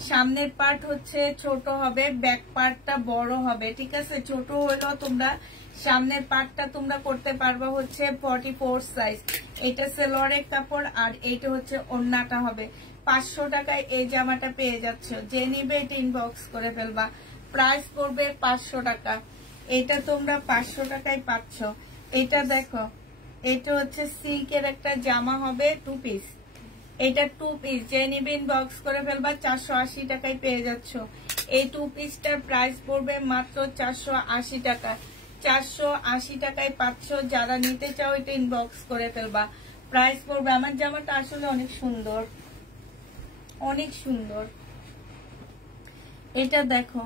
সামনের পার্ট হচ্ছে ছোট হবে, ব্যাক পার্টটা বড় হবে, ঠিক আছে। ছোট হলেও তোমরা সামনের পার্টটা তোমরা করতে পারবা হচ্ছে 44 সাইজ। এটা সালোয়ারের কাপড়, আর এইটা হচ্ছে ওড়নাটা হবে। 500 টাকায় এই জামাটা পেয়ে যাচ্ছ। যে নিবে এটা ইনবক্স করে ফেলবা, প্রাইস পড়বে 500 টাকা। এটা তোমরা 500 টাকায় পাচ্ছ। এটা দেখো, এটা হচ্ছে সিল্কের একটা জামা হবে, 2 পিস। এটা 2 পিস, যে নিবে ইনবক্স করে ফেলবা, 480 টাকায় পেয়ে যাচ্ছ। এই 2 পিসটার প্রাইস পড়বে মাত্র 480 টাকা। 480 টাকায় পাচ্ছ। যারা নিতে চাও এটা ইনবক্স করে ফেলবা, প্রাইস পড়বে। আমার জামাটা আসলে অনেক সুন্দর, অনেক সুন্দর। এটা দেখো,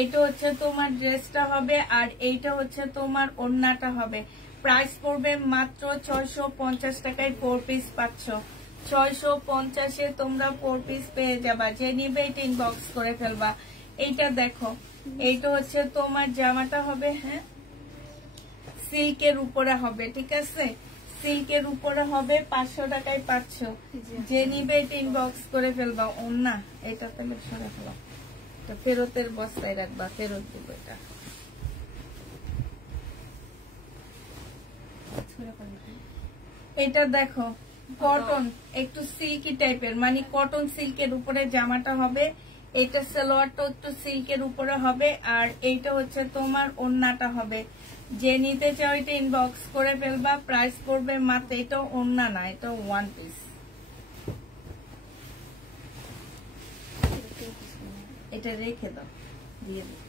এটা হচ্ছে তোমার ড্রেসটা হবে, আর এইটা হচ্ছে তোমার ওড়নাটা হবে। প্রাইস পড়বে মাত্র 650 টাকায় 4 পিস পাচ্ছ। 650-এ তোমরা 4 পিস পেয়ে যাবা। যে নিবে এটা ইনবক্স করে ফেলবা। এইটা দেখো, এইটা হচ্ছে তোমার জামাটা হবে, হ্যাঁ সিল্কের উপরে হবে, ঠিক আছে। সিল্কের উপরে হবে, 500 টাকায় পাচ্ছ। যে নিবে এটা ইনবক্স করে ফেলবা। ওড়না এটা তাহলে সরে ফেলা, ফেরতের বস্তায় রাখবা, ফেরত দিব এটা। এটা দেখো, কটন একটু সিল্কি টাইপের, মানে কটন সিল্কের উপরে জামাটা হবে। এটা সালোয়ারটা একটু সিল্কের উপরে হবে, আর এইটা হচ্ছে তোমার ওড়নাটা হবে। যে নিতে চাও এটা ইনবক্স করে ফেলবা, প্রাইস পড়বে মাত্র। এটা ওড়না না, এটা 1 পিস। এটা রেখে দাও, দিয়ে দাও।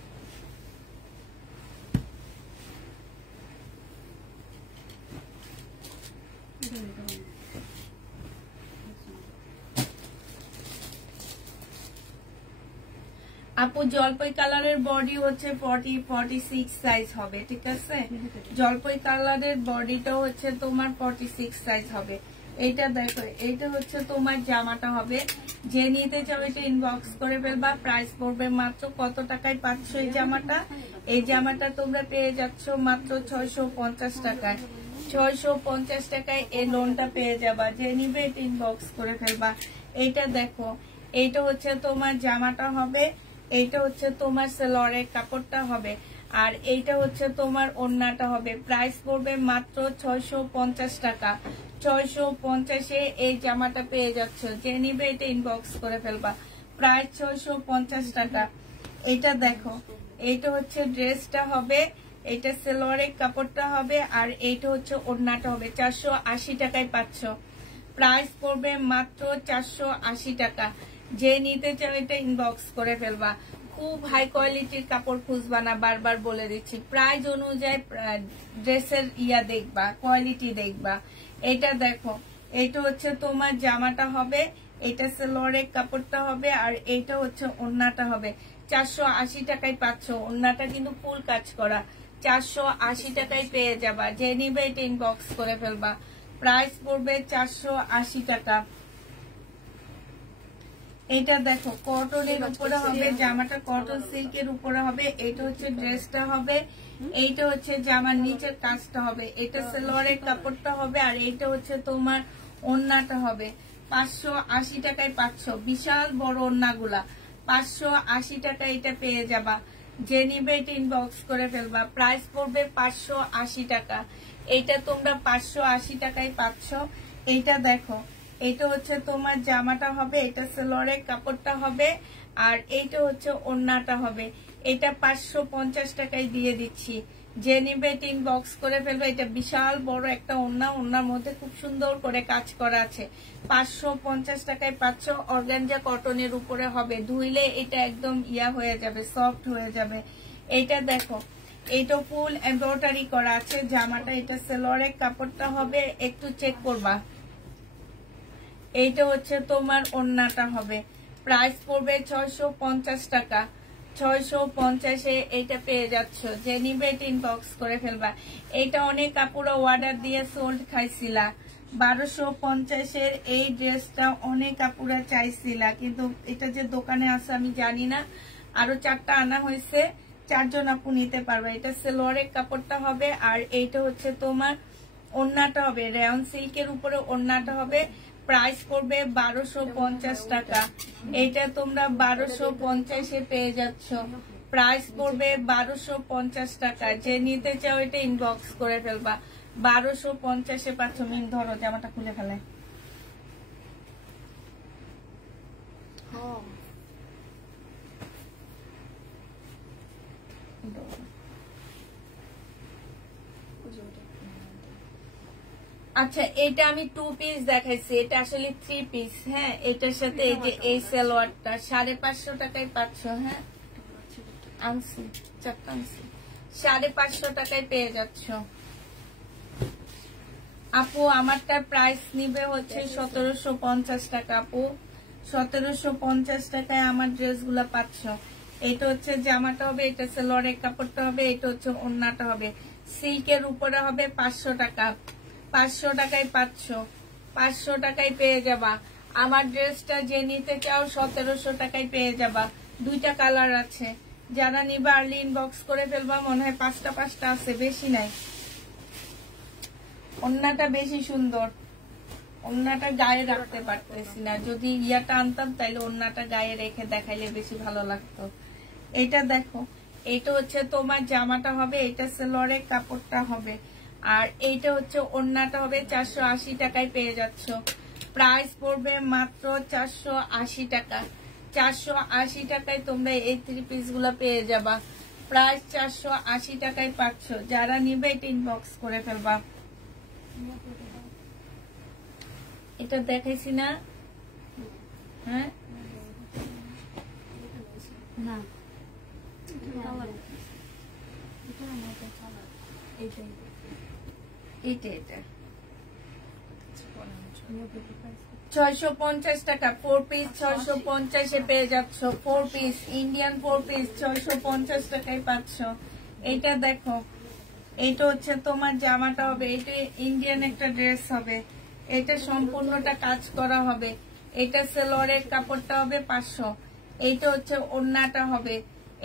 আপু জলপাই কালারের বডি হচ্ছে 46 সাইজ হবে, ঠিক আছে। জলপাই কালারের বডিটা হচ্ছে তোমার 46 সাইজ হবে। এইটা দেখো, এইটা হচ্ছে তোমার জামাটা হবে। যে নিতে চাও এটা ইনবক্স করে ফেলবা, প্রাইস পড়বে মাত্র। কত টাকায় পাচ্ছ এই জামাটা? এই জামাটা তোমরা পেয়ে যাচ্ছ মাত্র 650 টাকায়। 650 টাকায় এই লোনটা পেয়ে যাবা। যে নিবে এটা ইনবক্স করে ফেলবা। এইটা দেখো, এইটা হচ্ছে তোমার জামাটা হবে, এইটা হচ্ছে তোমার সালোয়ারের কাপড়টা হবে, আর এইটা হচ্ছে তোমার ওড়নাটা হবে। প্রাইস পড়বে মাত্র 650 টাকা। 650-এ এই জামাটা পেয়ে যাচ্ছ। যে নিবে এটা ইনবক্স করে ফেলবা, প্রাইস 650 টাকা। এটা দেখো, এইটা হচ্ছে ড্রেসটা হবে, এটা সালোয়ারের কাপড়টা হবে, আর এইটা হচ্ছে ওড়নাটা হবে। 480 টাকায় পাচ্ছ। প্রাইস পড়বে মাত্র 480 টাকা। যে নিতে চাও এটা ইনবক্স করে ফেলবা। খুব হাই কোয়ালিটির কাপড় খুঁজবা না, বারবার বলে দিচ্ছি। প্রাইস অনুযায়ী ড্রেসের দেখবা, কোয়ালিটি দেখবা। এটা দেখো, এটা হচ্ছে তোমার জামাটা হবে, এটা সালোয়ারের কাপড়টা হবে, আর এইটা হচ্ছে ওড়নাটা হবে। 480 টাকায় পাচ্ছ। ওড়নাটা কিন্তু ফুল কাজ করা। 480 টাকায় পেয়ে যাবা। যে নিবে এটা ইনবক্স করে ফেলবা। প্রাইস পড়বে 480 টাকা। এটা দেখো, কটনের উপরে হবে, জামাটা কটন সিল্কের উপরে হবে। এটা হচ্ছে ড্রেসটা হবে, এইটা হচ্ছে জামার নিচের কাজটা হবে, এটা সালোয়ারের কাপড়টা হবে, আর এইটা হচ্ছে তোমার ওড়নাটা হবে। 580 টাকায় পাচ্ছ। বিশাল বড় ওড়নাগুলা 580 টাকা এটা পেয়ে যাবা। যে নিবে এটা ইনবক্স করে ফেলবা। প্রাইস পড়বে 580 টাকা। এইটা তোমরা 580 টাকায় পাচ্ছ। এইটা দেখো, এটা হচ্ছে তোমার জামাটা হবে, এটা সালোয়ারের কাপড়টা হবে, আর এইটা হচ্ছে ওড়নাটা হবে। এটা 550 টাকায় দিয়ে দিচ্ছি। যে নিবে ইনবক্স করে ফেলবে। এটা বিশাল বড় একটা ওড়না, ওড়নার মধ্যে খুব সুন্দর করে কাজ করা আছে। 550 টাকায় পাচ্ছ। অর্গানজা কটনের উপরে হবে, ধুইলে এটা একদম ইয়া হয়ে যাবে, সফট হয়ে যাবে। এটা দেখো, এটা ফুল এমব্রয়ডারি করা আছে জামাটা। এটা সেলোয়ারের কাপড়টা হবে, একটু চেক করবা। এইটা হচ্ছে তোমার ওড়নাটা হবে, প্রাইস পড়বে 650 টাকা। 650-এ এইটা পেয়ে যাচ্ছ। যে নিবে ইনবক্স করে ফেলবা। এটা অনেক কাপড় অর্ডার দিয়ে সোল্ড খাইছিলা। 1250-এর এই ড্রেসটা অনেক কাপড়া চাইছিলা, কিন্তু এটা যে দোকানে আছে আমি জানি না। আরো 4টা আনা হয়েছে, 4 জন আপু নিতে পারবে। এটা সেলোয়ারের কাপড়টা হবে, আর এইটা হচ্ছে তোমার ওড়নাটা হবে, রেয়ন সিল্কের উপরে ওড়নাটা হবে। প্রাইস পড়বে 1250 টাকা। এটা তোমরা 1250-এ পেয়ে যাচ্ছ। প্রাইস পড়বে 1250 টাকা। যে নিতে চাও এটা ইনবক্স করে ফেলবা। 1250-এ পাচ্ছ। মিন ধরো, জামাটা খুলে ফেলে। আচ্ছা, এটা আমি 2 পিস দেখাইছি, এটা আসলে 3 পিস। হ্যাঁ, এটার সাথে এই যে এই সালোয়ারটা 550 টাকায় পাচ্ছ। হ্যাঁ, আনছি 4টা আনছি, 550 টাকায় পেয়ে যাচ্ছ আপু। আমারটা প্রাইস নিবে হচ্ছে 1750 টাকা আপু। 1750 টাকায় আমার ড্রেসগুলা পাচ্ছ। এটা হচ্ছে জামাটা হবে, এটা সালোয়ারের কাপড়টা হবে, এটা হচ্ছে ওড়নাটা হবে। সিল্কের উপরে হবে 500 টাকা। 500 টাকায় পাচ্ছ। 500 টাকায় পেয়ে যাবা। আমার ড্রেসটা যে নিতে চাও 1700 টাকায় পেয়ে যাবা। 2টা কালার আছে। যারা নিবা আর্লি ইনবক্স করে ফেলবা। মনে হয় 5টা আছে, বেশি নাই। ওড়নাটা বেশি সুন্দর, ওড়নাটা গায়ে রাখতে পারতেছি না। যদি ইয়াটা আনতাম তাইলে ওড়নাটা গায়ে রেখে দেখাইলে বেশি ভালো লাগতো। এটা দেখো, এটা হচ্ছে তোমার জামাটা হবে, এটা সেলোয়ারের কাপড়টা হবে, আর এইটা হচ্ছে ওড়নাটা হবে। 480 টাকায় পেয়ে যাচ্ছ। প্রাইস পড়বে মাত্র 480 টাকা। 480 টাকায় তোমরা এই 3 পিস গুলা পেয়ে যাবা। প্রাইস 480 টাকায় পাচ্ছ। যারা নিবে এটা ইনবক্স করে ফেলবা। এটা দেখাইছি না? হ্যাঁ, না এটা 650 টাকা 4 পিস। 650-এ পেয়ে যাচ্ছ 4 পিস, ইন্ডিয়ান 4 পিস 650 টাকায় পাচ্ছ। এটা দেখো, এটা হচ্ছে তোমার জামাটা হবে, এটা ইন্ডিয়ান একটা ড্রেস হবে। এটা সম্পূর্ণটা কাজ করা হবে। এটা সেলোয়ারের কাপড়টা হবে 500। এইটা হচ্ছে ওড়নাটা হবে।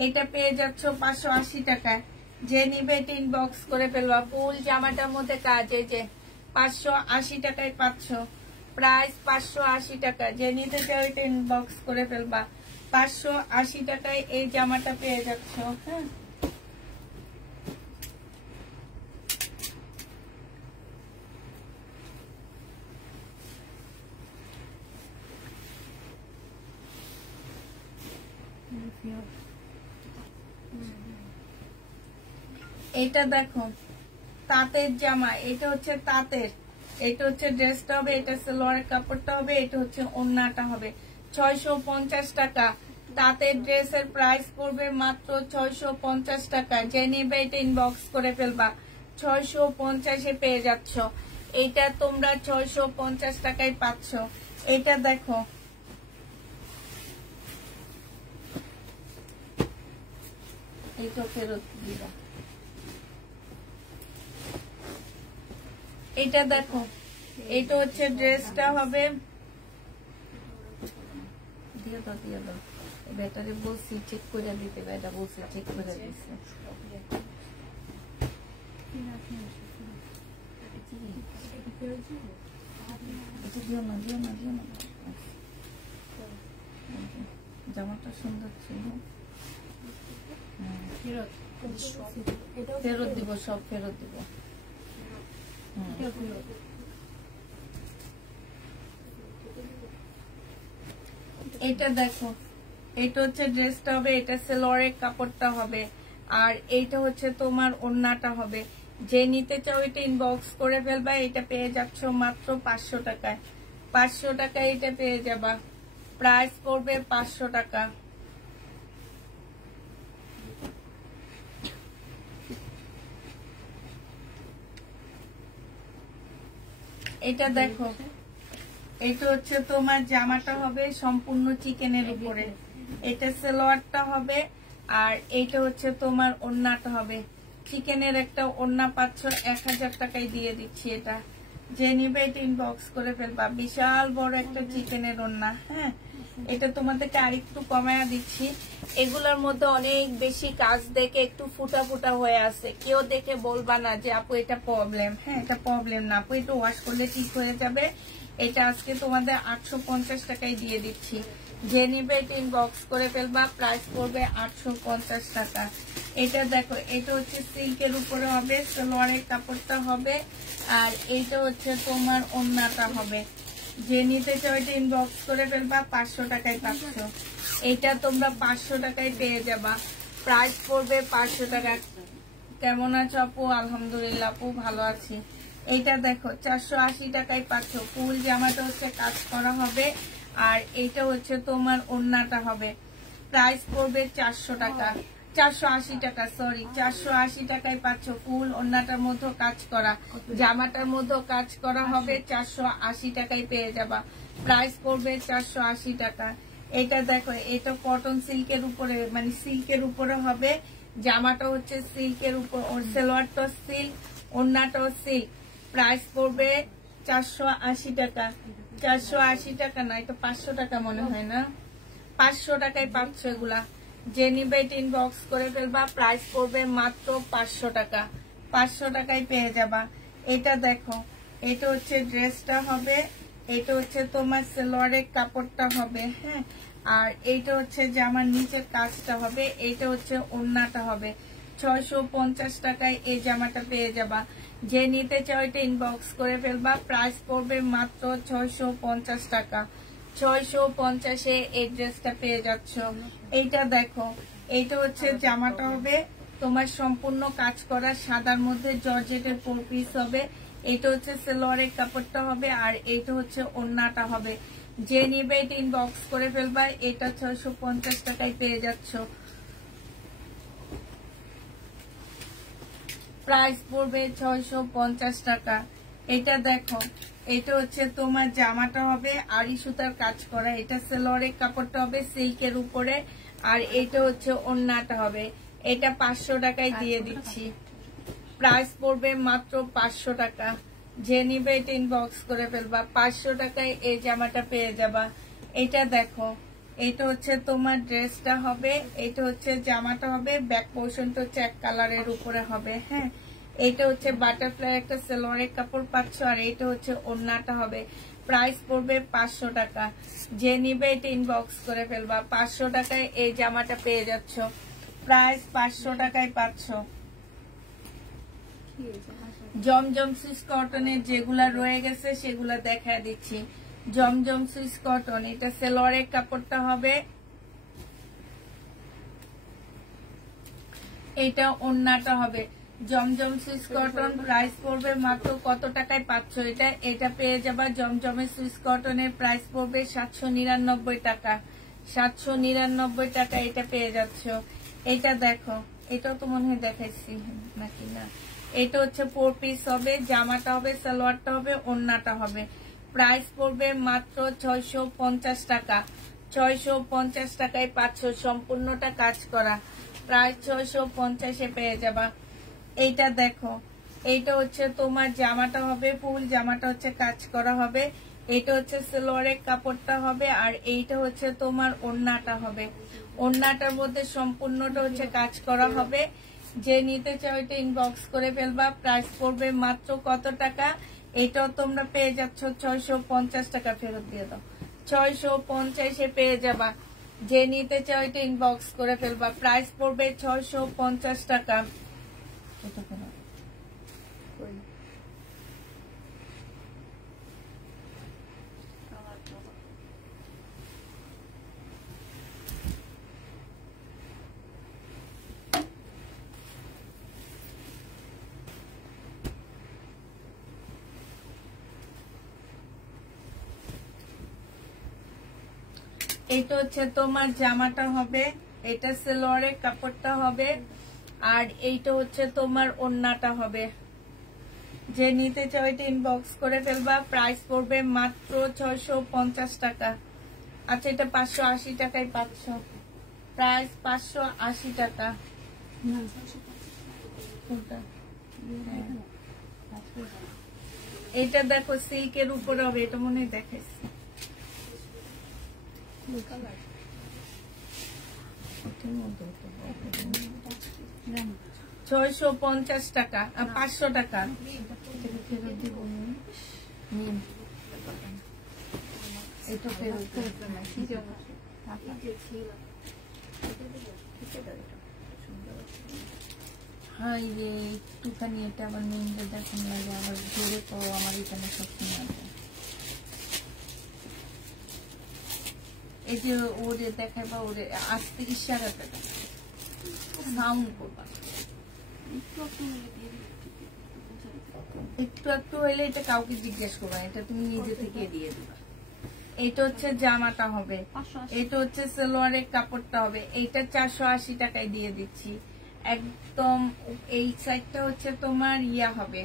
এটা পেয়ে যাচ্ছ 580 টাকায়। যে নিবে এটা ইনবক্স করে ফেলবা। ফুল জামাটার মধ্যে কাজ, এই যে 580 টাকায় পাচ্ছ। প্রাইস 580 টাকা। যে নিতে চাও এটা ইনবক্স করে ফেলবা। 580 টাকায় এই জামাটা পেয়ে যাচ্ছ। হ্যাঁ, এটা দেখো, তাঁতের জামা। এটা হচ্ছে তাঁতের, এটা হচ্ছে ড্রেসটা হবে, এটা সালোয়ারের কাপড়টা হবে, এটা হচ্ছে ওড়নাটা হবে। 650 টাকা। তাঁতের ড্রেসের প্রাইস পড়বে মাত্র 650 টাকা। যে নেবে এটা ইনবক্স করে ফেলবা। 650-এ পেয়ে যাচ্ছ। এটা তোমরা 650 টাকায় পাচ্ছ। এটা দেখো, এইটা ফেরত দিবা। এটা দেখো, এটা হচ্ছে ড্রেসটা হবে। দিয়ে দাও ব্যাটারি বলছি চেক করে দিতে, এটা বলছি চেক করে দিচ্ছে। এটা দিও না। জামাটা সুন্দর ছিল। ফেরত দিব, সব ফেরত দিব। এটা দেখো, এটা হচ্ছে ড্রেসটা হবে, এটা সালোয়ারের কাপড়টা হবে। আর এইটা হচ্ছে তোমার ওড়নাটা হবে। যে নিতে চাও এটা ইনবক্স করে ফেলবা। এটা পেয়ে যাচ্ছ মাত্র 500 টাকায়। 500 টাকায় এটা পেয়ে যাবা। প্রাইস পড়বে 500 টাকা। এটা দেখো, এটা হচ্ছে তোমার জামাটা হবে সম্পূর্ণ চিকেনের উপরে, এটা সালোয়ারটা হবে, আর এইটা হচ্ছে তোমার ওড়নাটা হবে। চিকেনের একটা ওড়না পাচ্ছ 1000 টাকায় দিয়ে দিচ্ছি। এটা যে নিবে এটা ইনবক্স করে ফেলবা। বিশাল বড় একটা চিকেনের ওড়না। হ্যাঁ, এটা তোমাদেরকে আরেকটু কমায়া দিচ্ছি। এগুলোর মধ্যে অনেক বেশি কাজ দেখে একটু ফুটা ফুটা হয়ে আছে, কেউ দেখে বলবা না যে আপু এটা প্রবলেম। হ্যাঁ, এটা প্রবলেম না আপু, এটা ওয়াশ করলে ঠিক হয়ে যাবে। এটা আজকে তোমাদের 850 টাকায় দিয়ে দিচ্ছি। যে নিবে এটা ইনবক্স করে ফেলবা। প্রাইস পড়বে 850 টাকা। এটা দেখো, এটা হচ্ছে সিল্কের উপরে হবে, সালোয়ারের কাপড়টা হবে, আর এইটা হচ্ছে তোমার ওড়নাটা হবে। যে নিতে চাও এটা ইনবক্স করে ফেলবা। 500 টাকায় পাচ্ছ। এইটা তোমরা 500 টাকায় পেয়ে যাবা। প্রাইস পড়বে 500 টাকা। কেমন আছো আপু? আলহামদুলিল্লাহ আপু, ভালো আছি। এইটা দেখো 480 টাকায় পাচ্ছ। ফুল জামাটা হচ্ছে কাজ করা হবে, আর এইটা হচ্ছে তোমার ওড়নাটা হবে। প্রাইস পড়বে 400 টাকা, 480 টাকা, সরি 480 টাকায় পাচ্ছ। ফুল ওড়নাটার মধ্যে কাজ করা, জামাটার মধ্যে কাজ করা হবে। 480 টাকায় পেয়ে যাবা। প্রাইস পড়বে 480 টাকা। এটা দেখো, এটা কটন সিল্কের উপরে, মানে সিল্কের উপরে হবে। জামাটা হচ্ছে সিল্কের উপর, ওর সালোয়ারটা সিল্ক, ওড়নাটাও সিল্ক। প্রাইস পড়বে 480 টাকা। 480 টাকা না, এটা 500 টাকা মনে হয় না? 500 টাকায় পাচ্ছ এগুলা। যে নিবে এটা ইনবক্স করে ফেলবা। প্রাইস পড়বে মাত্র 500 টাকা। 500 টাকায় পেয়ে যাবা। এটা দেখো, এটা হচ্ছে ড্রেসটা হবে, এটা হচ্ছে তোমার সালোয়ারের কাপড়টা হবে। হ্যাঁ, আর এইটা হচ্ছে জামার নিচের কাজটা হবে, এইটা হচ্ছে ওড়নাটা হবে। 650 টাকায় এই জামাটা পেয়ে যাবা। যে নিতে চাও এটা ইনবক্স করে ফেলবা। প্রাইস পড়বে মাত্র 650 টাকা। 650-এ এই ড্রেসটা পেয়ে যাচ্ছ। এইটা দেখো, এইটা হচ্ছে জামাটা হবে তোমার সম্পূর্ণ কাজ করা, সাদার মধ্যে জর্জেটের 4 পিস হবে। এটা হচ্ছে সালোয়ারের কাপড়টা হবে, আর এইটা হচ্ছে ওড়নাটা হবে। যে নিবে এটা ইনবক্স করে ফেলবা। এটা 650 টাকায় পেয়ে যাচ্ছ। প্রাইস পড়বে 650 টাকা। এটা দেখো, এটা হচ্ছে তোমার জামাটা হবে আড়ি সুতার কাজ করা, এটা সালোয়ারের কাপড়টা হবে সিল্কের উপরে, আর এটা হচ্ছে ওড়নাটা হবে। এটা 500 টাকায় দিয়ে দিচ্ছি। প্রাইস পড়বে মাত্র 500 টাকা। যে নিবে এটা ইনবক্স করে ফেলবা। 500 টাকায় এই জামাটা পেয়ে যাবা। এটা দেখো, এটা হচ্ছে তোমার ড্রেসটা হবে, এটা হচ্ছে জামাটা হবে, ব্যাক পোর্শনটা হচ্ছে এক কালারের উপরে হবে। হ্যাঁ, এটা হচ্ছে বাটারফ্লাই একটা সালোয়ারের কাপড় পাচ্ছ, আর এটা হচ্ছে ওড়নাটা হবে। প্রাইস পড়বে 500 টাকা। যে নিবে এটা ইনবক্স করে ফেলবা। 500 টাকায় এই জামাটা পেয়ে যাচ্ছ। প্রাইস 500 টাকায় পাচ্ছ। জমজম সুইস কটনের যেগুলা রয়ে গেছে সেগুলা দেখায় দিচ্ছি। জমজম সুইস কটন, এটা সালোয়ারের কাপড়টা হবে, এটা ওড়নাটা হবে। জমজম সুইস কটন প্রাইস পড়বে মাত্র কত টাকায় পাচ্ছ এটা? এটা পেয়ে যাবা। জমজমের সুইস কটনের প্রাইস পড়বে 799 টাকা। 799 টাকা এটা পেয়ে যাচ্ছ। এটা দেখো, এটাও তো মনে হয় দেখাইছি নাকি না। এটা হচ্ছে 4 পিস হবে, জামাটা হবে, সালোয়ারটা হবে, ওড়নাটা হবে। প্রাইস পড়বে মাত্র 650 টাকা। 650 টাকায় পাচ্ছ, সম্পূর্ণটা কাজ করা। প্রায় 650-এ পেয়ে যাবা। এইটা দেখো, এইটা হচ্ছে তোমার জামাটা হবে, ফুল জামাটা হচ্ছে কাজ করা হবে, এইটা হচ্ছে সালোয়ারের কাপড়টা হবে, আর এইটা হচ্ছে তোমার ওড়নাটা হবে। ওড়নাটার মধ্যে সম্পূর্ণটা হচ্ছে কাজ করা হবে। যে নিতে চাও এটা ইনবক্স করে ফেলবা। প্রাইস পড়বে মাত্র কত টাকা? এটাও তোমরা পেয়ে যাচ্ছ 650 টাকা। ফেরত দিয়ে দাও। 650-এ পেয়ে যাবা। যে নিতে চাও এটা ইনবক্স করে ফেলবা। প্রাইস পড়বে 650 টাকা। এটা হচ্ছে তোমার জামাটা হবে, এটা সালোয়ারের কাপড়টা হবে, আর এইটা হচ্ছে তোমার ওড়নাটা হবে। যে নিতে চাও এটা ইনবক্স করে ফেলবা। প্রাইস পড়বে মাত্র 650 টাকা। আচ্ছা, এটা 580 টাকায় পাচ্ছ। প্রাইস 580 টাকা। এটা দেখো সিল্কের উপরে হবে, এটা মনে হয় দেখাইছি। 650 টাকা, 500 টাকা। এটা ফেরত হ্যাঁ, একটুখানি এটা আবার মেনটা দেখুন লাগে, আবার জোরে তো আমার এখানে সব সময় আছে। এই যে ওরে দেখাবা, ওরে আস্তে ইশারাতে সাউন্ড করবা, একটু একটু হইলে এটা কাউকে জিজ্ঞেস করবা, এটা তুমি নিজে থেকে দিয়ে দিবা। এটা হচ্ছে জামাটা হবে, এটা হচ্ছে সালোয়ারের কাপড়টা হবে। এইটা 480 টাকায় দিয়ে দিচ্ছি একদম। এই সাইডটা হচ্ছে তোমার ইয়া হবে,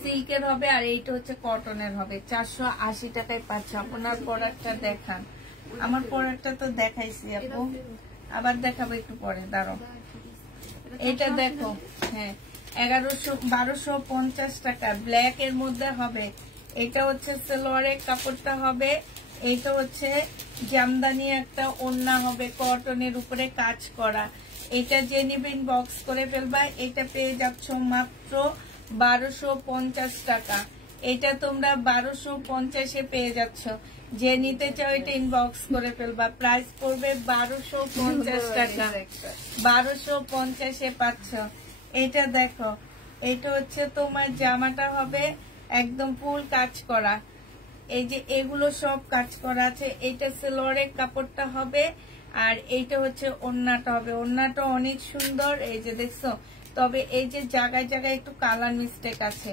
সিল্কের হবে, আর এইটা হচ্ছে কটনের হবে। 480 টাকায় পাচ্ছ। আপনার প্রোডাক্টটা দেখান। আমার প্রোডাক্টটা তো দেখাইছি আপু, আবার দেখাবো একটু পরে, দাঁড়ো। এটা দেখো, হ্যাঁ 1250 টাকা ব্ল্যাক এর মধ্যে হবে। এটা হচ্ছে সালোয়ারের কাপড়টা হবে, এইটা হচ্ছে জামদানি একটা ওড়না হবে, কটনের উপরে কাজ করা। এটা যে নিবেন বক্স করে ফেলবা। এটা পেয়ে যাচ্ছ মাত্র 1250 টাকা। এটা তোমরা 1250-এ পেয়ে যাচ্ছ। যে নিতে চাও এটা ইনবক্স করে ফেলবা। প্রাইস পড়বে 1250 টাকা। 1250-এ পাচ্ছ। এটা দেখো, এটা হচ্ছে তোমার জামাটা হবে একদম ফুল কাজ করা। এই যে এগুলো সব কাজ করা আছে। এইটা সালোয়ারের কাপড়টা হবে, আর এইটা হচ্ছে ওড়নাটা হবে। ওড়নাটা অনেক সুন্দর, এই যে দেখছো। তবে এই যে জায়গায় জায়গায় একটু কালার মিস্টেক আছে।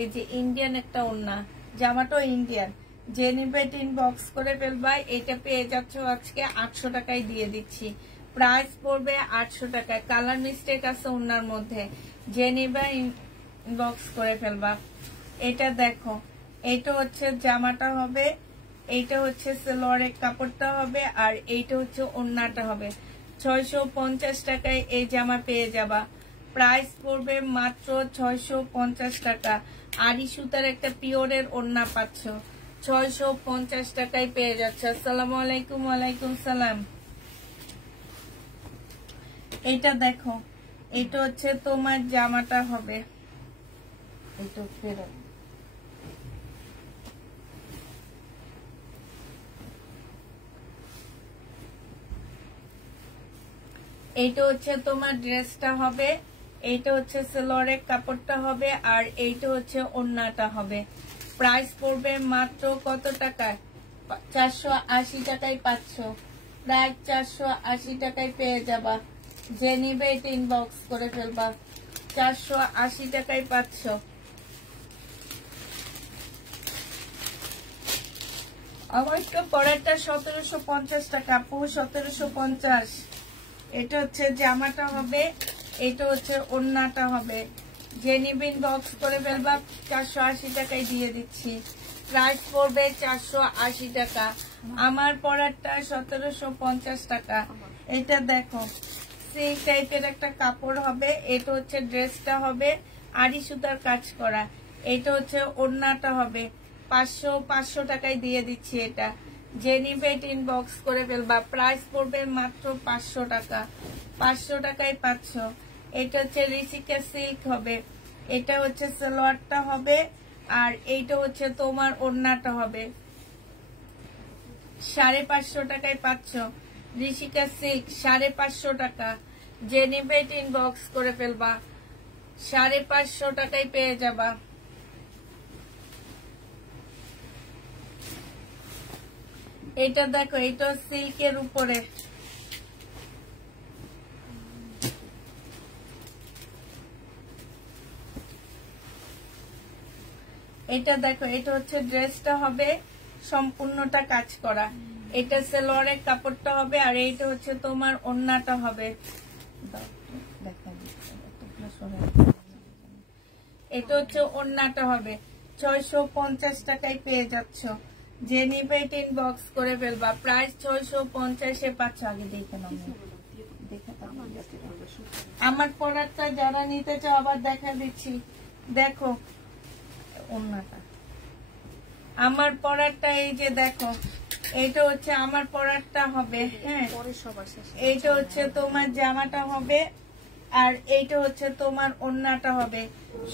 এই যে ইন্ডিয়ান একটা ওড়না, জামাটাও ইন্ডিয়ান। যে নিবে ইনবক্স করে ফেলবা। এটা পেয়ে যাচ্ছ আজকে 800 টাকায় দিয়ে দিচ্ছি। প্রাইস পড়বে 800 টাকায়। কালার মিস্টেক আছে ওড়নার মধ্যে, যে নিবে ইনবক্স করে ফেলবা। এটা দেখো, এইটা হচ্ছে জামাটা হবে, এইটা হচ্ছে সালোয়ারের কাপড়টা হবে, আর এইটা হচ্ছে ওড়নাটা হবে। 650 টাকায় এই জামা পেয়ে যাবা। প্রাইস পড়বে মাত্র 650 টাকা। আড়ি সুতার একটা পিওরের ওড়না পাচ্ছ, 650 টাকায় পেয়ে যাচ্ছে। আসসালামু আলাইকুম। ওয়ালাইকুম সালাম। এটা দেখো, এটা হচ্ছে তোমার জামাটা হবে। এটা ফেরত, এইটা হচ্ছে তোমার ড্রেসটা হবে, এইটা হচ্ছে সালোয়ারের কাপড়টা হবে, আর এইটা হচ্ছে ওড়নাটা হবে। প্রাইস পড়বে মাত্র কত টাকায়? 480 টাকায় পাচ্ছ। প্রায় 480 টাকায় পেয়ে যাবা। যে নিবে এটা ইনবক্স করে ফেলবা। 480 টাকায় পাচ্ছ। আমার তো পরেরটা 1750 টাকা, 1750। এটা হচ্ছে জামাটা হবে, এটা হচ্ছে ওড়নাটা হবে। যে নিবেন বক্স করে ফেলবা। 480 টাকায় দিয়ে দিচ্ছি। প্রাইস পড়বে 480 টাকা। আমার পরারটা 1750 টাকা। এটা দেখো, সেই টাইপের একটা কাপড় হবে। এটা হচ্ছে ড্রেসটা হবে আড়ি সুতার কাজ করা। এটা হচ্ছে ওড়নাটা হবে। 500 টাকায় দিয়ে দিচ্ছি এটা। যে নিবে ইনবক্স করে ফেলবা। প্রাইস পড়বে মাত্র 500 টাকা। 500 টাকায় পাচ্ছ। এটা হচ্ছে ঋষিকা সিল্ক হবে। এটা হচ্ছে সালোয়ারটা হবে, আর এইটা হচ্ছে তোমার ওড়নাটা হবে। 550 টাকায় পাচ্ছ। ঋষিকা সিল্ক 550 টাকা। যে নিবে ইনবক্স করে ফেলবা। 550 টাকায় পেয়ে যাবা। এটা দেখো, এটা সিল্কের উপরে। এটা দেখো, এটা হচ্ছে ড্রেসটা হবে, সম্পূর্ণটা কাজ করা। এটা সালোয়ারের কাপড়টা হবে, আর এইটা হচ্ছে তোমার ওড়নাটা হবে। এটা হচ্ছে ওড়নাটা হবে। 650 টাকায় পেয়ে যাচ্ছ। যে নিবে এটা ইনবক্স করে ফেলবা। প্রাইস 650-এ পাচ্ছ। আগে দেখে নাও, আমার পরারটা যারা নিতে চাও আবার দেখা দিচ্ছি। দেখো ওড়নাটা, আমার পরারটা এই যে দেখো, এইটা হচ্ছে আমার পরারটা হবে। হ্যাঁ, এইটা হচ্ছে তোমার জামাটা হবে, আর এইটা হচ্ছে তোমার ওড়নাটা হবে।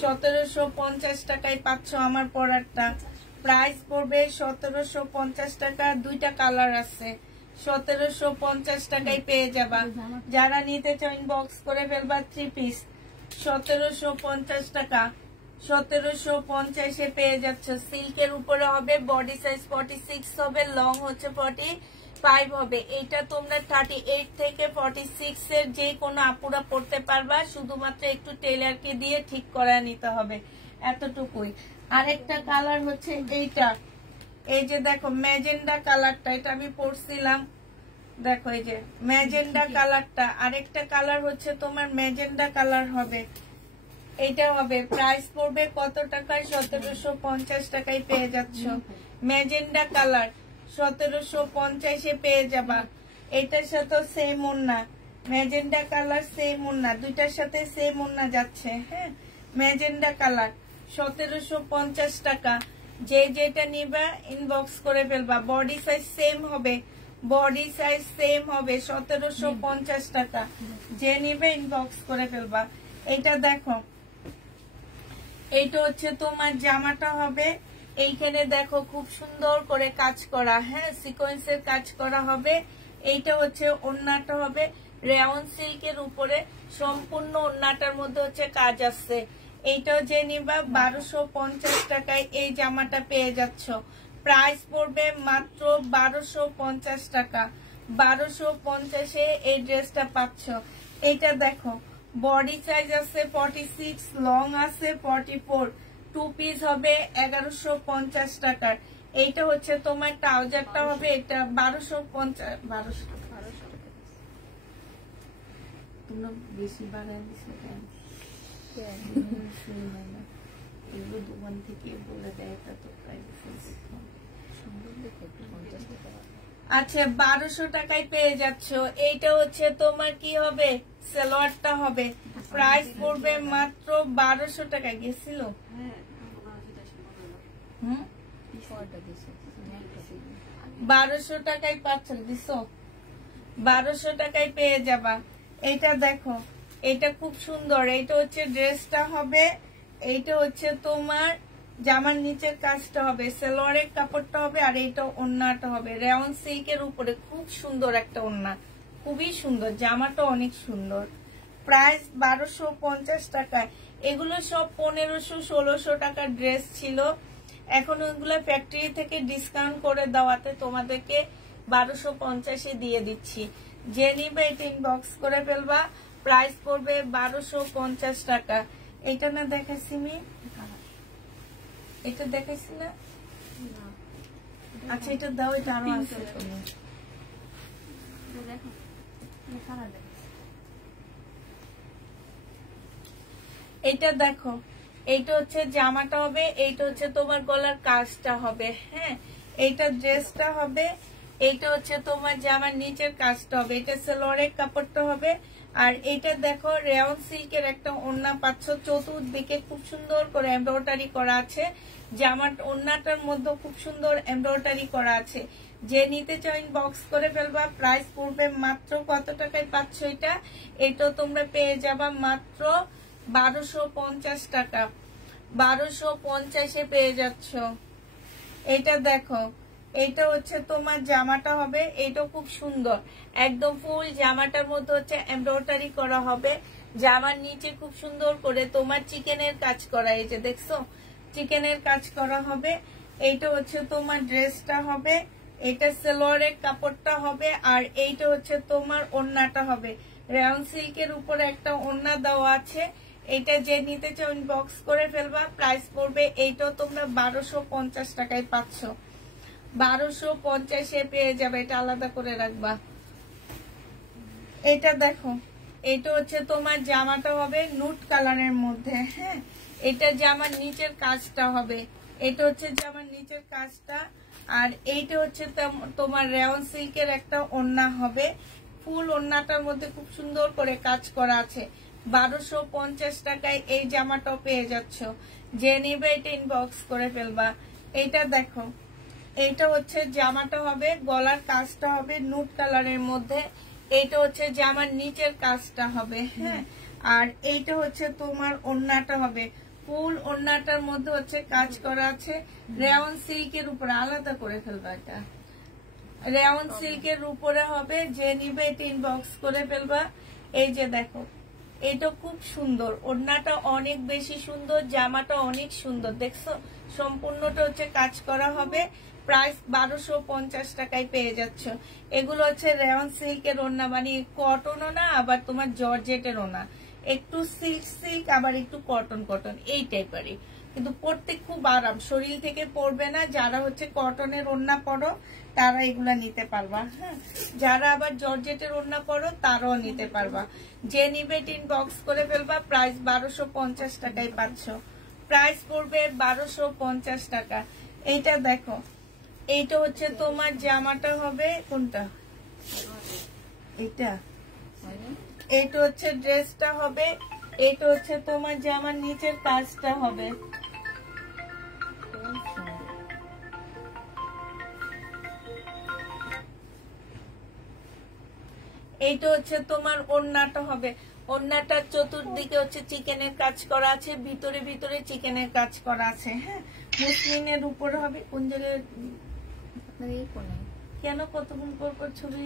1750 টাকায় পাচ্ছ আমার পরারটা। প্রাইস পড়বে 1750 টাকা। দুইটা কালার আছে। 1750 টাকায় পেয়ে যাবা। যারা নিতে চাও ইনবক্স করে ফেলবা। 3 পিস 1750 টাকা। 1750-এ পেয়ে যাচ্ছে। সিল্কের উপরে হবে, বডি সাইজ 46 হবে, লং হচ্ছে 45 হবে। এটা তোমরা 38 থেকে 46 এর যে কোনো আপুরা পড়তে পারবা, শুধুমাত্র একটু টেলারকে দিয়ে ঠিক করা নিতে হবে, এতটুকুই। আরেকটা কালার হচ্ছে এইটা, এই যে দেখো ম্যাজেন্ডা কালারটা, এটা আমি পরছিলাম। দেখো এই যে ম্যাজেন্ডা কালারটা, আরেকটা কালার হচ্ছে তোমার ম্যাজেন্ডা কালার হবে। এইটা হবে। প্রাইস পড়বে কত টাকায়? 1750 টাকায় পেয়ে যাচ্ছ। ম্যাজেন্ডা কালার 1750-এ পেয়ে যাবা। এটার সাথে সেম ওড়না, ম্যাজেন্ডা কালার সেম ওড়না, দুইটার সাথে সেম ওড়না যাচ্ছে। হ্যাঁ, ম্যাজেন্ডা কালার 1750 টাকা। যে যেটা নিবা ইনবক্স করে ফেলবা। বডি সাইজ সেম হবে, বডি সাইজ সেম হবে। 1750 টাকা। যে নিবে ইনবক্স করে ফেলবা। এটা দেখো, এইটা হচ্ছে তোমার জামাটা হবে। এইখানে দেখো খুব সুন্দর করে কাজ করা, হ্যাঁ, সিকোয়েন্সের কাজ করা হবে। এইটা হচ্ছে ওড়নাটা হবে রেয়ন সিল্কের উপরে, সম্পূর্ণ ওড়নাটার মধ্যে হচ্ছে কাজ আছে। এইটাও যে নিবা 1250 টাকায় এই জামাটা পেয়ে যাচ্ছ। প্রাইস পড়বে মাত্র 1250 টাকা। 1250-এ এই ড্রেসটা পাচ্ছ। এইটা দেখো, বডি সাইজ আছে 46, লং আছে 44, 2 পিস হবে 1150 টাকার। এইটা হচ্ছে তোমার ট্রাউজারটা হবে, এটা 1250। 1200 টাকা তোমরা বেশি বাড়ায় দিছো কেন? এগুলো দোকান থেকে বলে দেয়, তা তো আচ্ছা 1200 টাকায় পেয়ে যাচ্ছ। এইটা হচ্ছে তোমার কি হবে, সালোয়ারটা হবে। প্রাইস পড়বে মাত্র 1200 টাকা। গেছিল 1200 টাকায় পাচ্ছ, দিছো 1200 টাকায় পেয়ে যাবা। এইটা দেখো, এটা খুব সুন্দর। এইটা হচ্ছে ড্রেসটা হবে, এইটা হচ্ছে তোমার জামার নিচের কাজটা হবে, সালোয়ারের কাপড়টা হবে, আর এইটা ওড়নাটা হবে রেয়ন সিল্কের উপরে। খুব সুন্দর একটা ওড়না, খুবই সুন্দর। জামাটা অনেক সুন্দর। প্রাইস 1250 টাকায়। এগুলো সব 1500-1600 টাকার ড্রেস ছিল। এখন ওইগুলো ফ্যাক্টরি থেকে ডিসকাউন্ট করে দেওয়াতে তোমাদেরকে 1250-এ দিয়ে দিচ্ছি। যে নিবে এটা ইনবক্স করে ফেলবা। প্রাইস পড়বে 1250 টাকা। এটা না দেখাইছি মি, এটা দেখাইছি না? আচ্ছা এটা দাও, এটা আরো আছে। এইটা দেখো, এইটা হচ্ছে জামাটা হবে, এইটা হচ্ছে তোমার গলার কাজটা হবে। হ্যাঁ, এইটা ড্রেসটা হবে, এইটা হচ্ছে তোমার জামার নিচের কাজটা হবে, এটা সালোয়ারের কাপড়টা হবে। আর এইটা দেখো রেয়ন সিল্কের একটা ওড়না পাচ্ছ, চতুর্দিকে খুব সুন্দর করে এমব্রয়ডারি করা আছে। জামার ওড়নাটার মধ্যে খুব সুন্দর এমব্রয়ডারি করা আছে। যে নিতে চাও ইনবক্স করে ফেলবা। প্রাইস পড়বে মাত্র কত টাকায় পাচ্ছ এটা? এটা তোমরা পেয়ে যাবা মাত্র 1250 টাকা। 1250-এ পেয়ে যাচ্ছ। এটা দেখো, এইটা হচ্ছে তোমার জামাটা হবে, এইটা খুব সুন্দর, একদম ফুল জামাটার মধ্যে হচ্ছে এমব্রয়ডারি করা হবে। জামার নিচে খুব সুন্দর করে তোমার চিকেনের কাজ করা, এই যে দেখছো চিকেনের কাজ করা হবে। এইটা হচ্ছে তোমার ড্রেসটা হবে, এটা সালোয়ারের কাপড়টা হবে, আর এইটা হচ্ছে তোমার ওড়নাটা হবে। রেয়ন সিল্কের উপরে একটা ওড়না দেওয়া আছে। এটা যে নিতে চাও ইনবক্স করে ফেলবা। প্রাইস পড়বে এইটাও তোমরা 1250 টাকায় পাচ্ছ। 1250 পেয়ে যাবে, এটা আলাদা করে রাখবা। এটা দেখো, এটা হচ্ছে তোমার জামাটা হবে নুট কালারের মধ্যে। হ্যাঁ, এটা জামার নিচের কাজটা হবে, এটা হচ্ছে জামার নিচের কাজটা। আর এইটা হচ্ছে তোমার রেয়ন সিল্কের একটা ওড়না হবে, ফুল ওড়নাটার মধ্যে খুব সুন্দর করে কাজ করা আছে। 1250 টাকায় এই জামাটাও পেয়ে যাচ্ছ। যে নিবে এটা ইনবক্স করে ফেলবা। এইটা দেখো, এইটা হচ্ছে জামাটা হবে, গলার কাজটা হবে নুট কালারের মধ্যে, এইটা হচ্ছে জামার নিচের কাজটা হবে। হ্যাঁ, আর এইটা হচ্ছে তোমার ওড়নাটা হবে, ফুল ওড়নাটার মধ্যে হচ্ছে কাজ করা আছে রেয়ন সিল্কের উপরে। আলাদা করে ফেলবা, এটা রেয়ন সিল্কের উপরে হবে। যে নিবে এটা ইনবক্স করে ফেলবা। এই যে দেখো, এটা খুব সুন্দর, ওড়নাটা অনেক বেশি সুন্দর, জামাটা অনেক সুন্দর, দেখছো সম্পূর্ণটা হচ্ছে কাজ করা হবে। প্রাইস 1250 টাকায় পেয়ে যাচ্ছ। এগুলো হচ্ছে রেয়ন সিল্কের ওড়না, মানে কটনও না আবার তোমার জর্জেটের ওড়না, একটু সিল্ক সিল্ক আবার একটু কটন কটন এই টাইপেরই, কিন্তু পরতে খুব আরাম, শরীর থেকে পরবে না। যারা হচ্ছে কটনের ওড়না পরো তারা এগুলা নিতে পারবা। হ্যাঁ, যারা আবার জর্জেটের ওড়না পরো তারাও নিতে পারবা। যে নিবে ইনবক্স করে ফেলবা। প্রাইস 1250 টাকায় পাচ্ছ। প্রাইস পড়বে 1250 টাকা। এইটা দেখো, এইটা হচ্ছে তোমার জামাটা হবে কোনটা, এইটা, এইটা হচ্ছে ড্রেসটা হবে, এইটা হচ্ছে তোমার জামার নিচের কাজটা হবে। এইটা হচ্ছে তোমার ওড়নাটা হবে, ওড়নাটার চতুর্দিকে হচ্ছে চিকেনের কাজ করা আছে, ভিতরে ভিতরে চিকেনের কাজ করা আছে। হ্যাঁ, মুসলিনের উপরে হবে। কোন জায়গায় কেন কতক্ষণ পর পর ছবি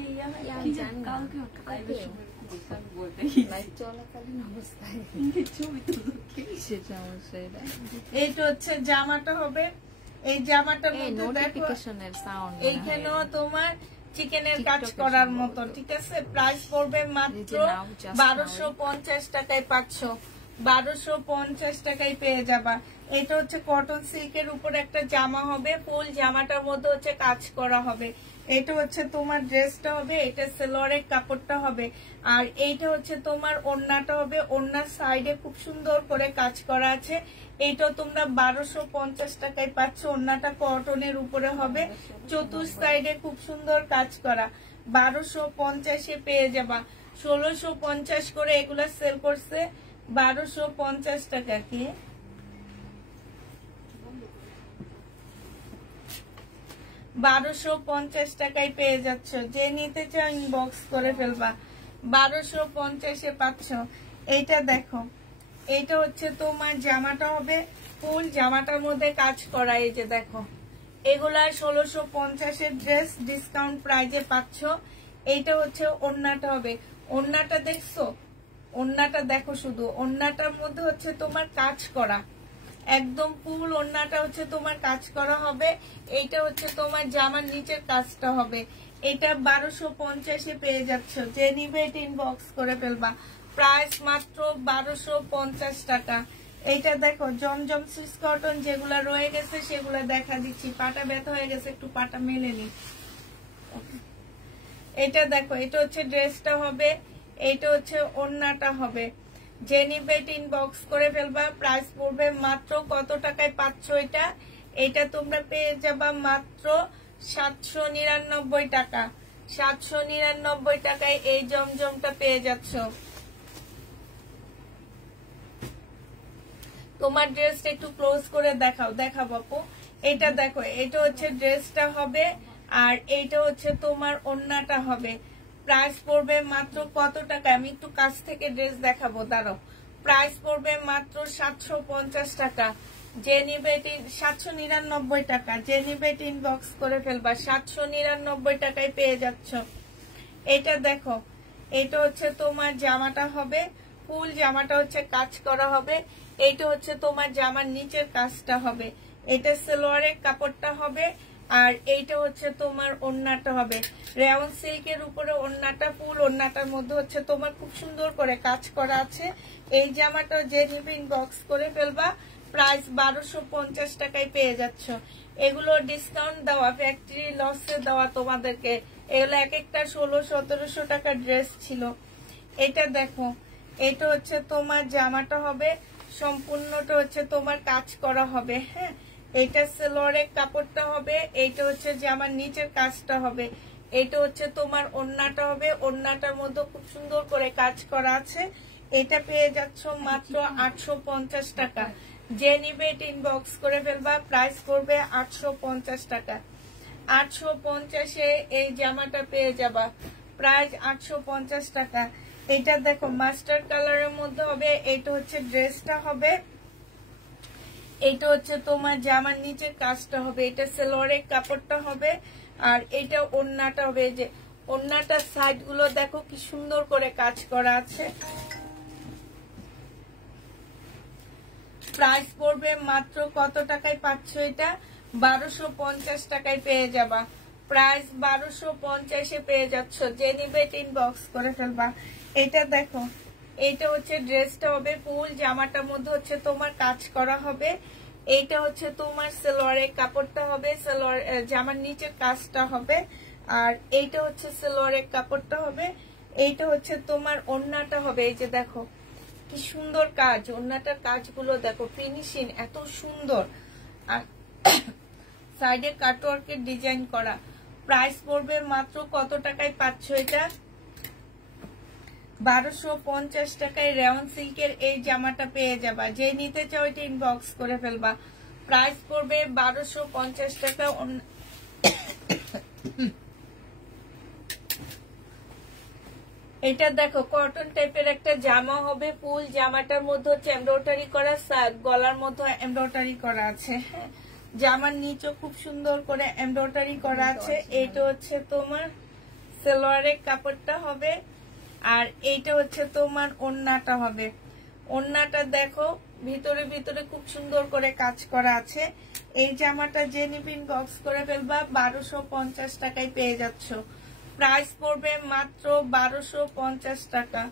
এইটা হচ্ছে জামাটা হবে, এই জামাটার এইখানেও তোমার চিকেনের কাজ করার মতো। ঠিক আছে, প্রাইস পড়বে মাত্র 1250 টাকায় পাচ্ছ। 1250 টাকায় পেয়ে যাবা। এটা হচ্ছে কটন সিল্কের উপর একটা জামা হবে, ফুল জামাটার মধ্যে হচ্ছে কাজ করা হবে। এটা হচ্ছে তোমার ড্রেসটা হবে, এটা সেলোয়ারের কাপড়টা হবে। আর এইটা হচ্ছে তোমার ওড়নাটা হবে, ওড়নার সাইডে খুব সুন্দর করে কাজ করা আছে। এইটা তোমরা 1250 টাকায় পাচ্ছ। ওড়নাটা কটনের উপরে হবে, চতুর সাইডে খুব সুন্দর কাজ করা। 1250 পেয়ে যাবা। 1650 করে এগুলা সেল করছে, 1250 টাকা কি 1250 টাকায় পেয়ে যাচ্ছ। যে নিতে চাও ইনবক্স করে ফেলবা। 1250 পাচ্ছ। এইটা দেখো, এইটা হচ্ছে তোমার জামাটা হবে, ফুল জামাটার মধ্যে কাজ করা। এই যে দেখো, এগুলা 1650 ড্রেস ডিসকাউন্ট প্রাইজে পাচ্ছ। এইটা হচ্ছে ওড়নাটা হবে, ওড়নাটা দেখছো, ওড়নাটা দেখো, শুধু ওড়নাটার মধ্যে হচ্ছে তোমার কাজ করা, একদম ফুল ওড়নাটা হচ্ছে তোমার কাজ করা হবে। এইটা হচ্ছে তোমার জামার নিচের কাজটা হবে। এটা 1250 পেয়ে যাচ্ছ। যে নিবে এটা ইনবক্স করে ফেলবা। প্রাইস মাত্র 1250 টাকা। এইটা দেখো, জমজম সুইস কটন যেগুলা রয়ে গেছে সেগুলা দেখা দিচ্ছি। পাটা ব্যথা হয়ে গেছে, একটু পাটা মেলে নি। এটা দেখো, এটা হচ্ছে ড্রেসটা হবে, এইটা হচ্ছে ওড়নাটা হবে। যে নিবে ইনবক্স করে ফেলবা। প্রাইস পড়বে মাত্র কত টাকায় পাচ্ছ এটা, এটা তোমরা পেয়ে যাবা মাত্র 799 টাকা। 799 টাকায় এই জমজমটা পেয়ে যাচ্ছ। তোমার ড্রেসটা একটু ক্লোজ করে দেখাও, দেখাবো আপু। এটা দেখো, এটা হচ্ছে ড্রেসটা হবে, আর এইটা হচ্ছে তোমার ওড়নাটা হবে। প্রাইস পড়বে মাত্র কত টাকা, আমি একটু কাছ থেকে ড্রেস দেখাবো, দাঁড়াও। প্রাইস পড়বে মাত্র 750 টাকা। যে নিবে 799 টাকা। যে নিবে ইনবক্স করে ফেলবা। 799 টাকায় পেয়ে যাচ্ছ। এটা দেখো, এটা হচ্ছে তোমার জামাটা হবে, ফুল জামাটা হচ্ছে কাজ করা হবে। এইটা হচ্ছে তোমার জামার নিচের কাজটা হবে। এটা সালোয়ারের কাপড়টা হবে, আর এইটা হচ্ছে তোমার ওড়নাটা হবে। রেয়ন সিল্কের উপরে ওড়নাটা, ফুল ওড়নাটার মধ্যে হচ্ছে তোমার খুব সুন্দর করে কাজ করা আছে। এই জামাটা যে নিবে ইনবক্স করে ফেলবা। প্রাইস 1250 টাকায় পেয়ে যাচ্ছ। এগুলো ডিসকাউন্ট দেওয়া, ফ্যাক্টরি লসে দেওয়া তোমাদেরকে। এগুলো এক একটা 1600-1700 টাকা ড্রেস ছিল। এটা দেখো, এটা হচ্ছে তোমার জামাটা হবে সম্পূর্ণটা হচ্ছে তোমার কাজ করা হবে। হ্যাঁ, এটা সেলোয়ারের কাপড়টা হবে, এইটা হচ্ছে জামার নিচের কাজটা হবে, এটা হচ্ছে তোমার ওড়নাটা হবে। ওড়নাটার মধ্যে খুব সুন্দর করে কাজ করা আছে। এটা পেয়ে যাচ্ছ মাত্র 850 টাকা। যে নিবে এটা ইনবক্স করে ফেলবা। প্রাইস করবে 850 টাকা। 850-এ এই জামাটা পেয়ে যাবা। প্রাইস 850 টাকা। এটা দেখো মাস্টার কালারের মধ্যে হবে। এটা হচ্ছে ড্রেসটা হবে, এটা হচ্ছে তোমার জামার নিচের কাজটা হবে, এটা সেলোয়ারের কাপড়টা হবে, আর এটা ওড়নাটা হবে। যে ওড়নাটার সাইড গুলো দেখো কি সুন্দর করে কাজ করা আছে। প্রাইস পড়বে মাত্র কত টাকায় পাচ্ছ এটা? 1250 টাকায় পেয়ে যাবা। প্রাইস 1250-এ পেয়ে যাচ্ছ। যে নিবে ইনবক্স করে ফেলবা। এটা দেখো, এটা হচ্ছে ড্রেসটা হবে, ফুল জামাটার মধ্যে হচ্ছে তোমার কাজ করা হবে। এইটা হচ্ছে তোমার সেলোয়ারের কাপড়টা হবে, সেলোয়ার জামার নিচের কাজটা হবে, আর এইটা হচ্ছে সেলোয়ারের কাপড়টা হবে। এইটা হচ্ছে তোমার ওড়নাটা হবে। এই যে দেখো কি সুন্দর কাজ, ওড়নাটার কাজগুলো দেখো, ফিনিশিং এত সুন্দর, আর সাইডে কাটওয়ার্কের ডিজাইন করা। প্রাইস পড়বে মাত্র কত টাকায় পাচ্ছ এটা? 1250 টাকায় রেওয়ান সিল্কের এই জামাটা পেয়ে যাবা। যে নিতে চাও এটা ইনবক্স করে ফেলবা। প্রাইস পড়বে 1250 টাকা। এটা দেখো কটন টাইপের একটা জামা হবে, ফুল জামাটার মধ্যে হচ্ছে এমব্রয়ডারি করা, গলার মধ্যে এমব্রয়ডারি করা আছে। হ্যাঁ, জামার নিচে খুব সুন্দর করে এমব্রয়ডারি করা আছে। এটা হচ্ছে তোমার সালোয়ারের কাপড়টা হবে, আর এইটা হচ্ছে তোমার ওড়নাটা হবে। ওড়নাটা দেখো ভিতরে ভিতরে খুব সুন্দর করে কাজ করা আছে। এই জামাটা যে নিবিন বক্স করে ফেলবা। 1250 টাকায় পেয়ে যাচ্ছ। প্রাইস পড়বে মাত্র 1250 টাকা।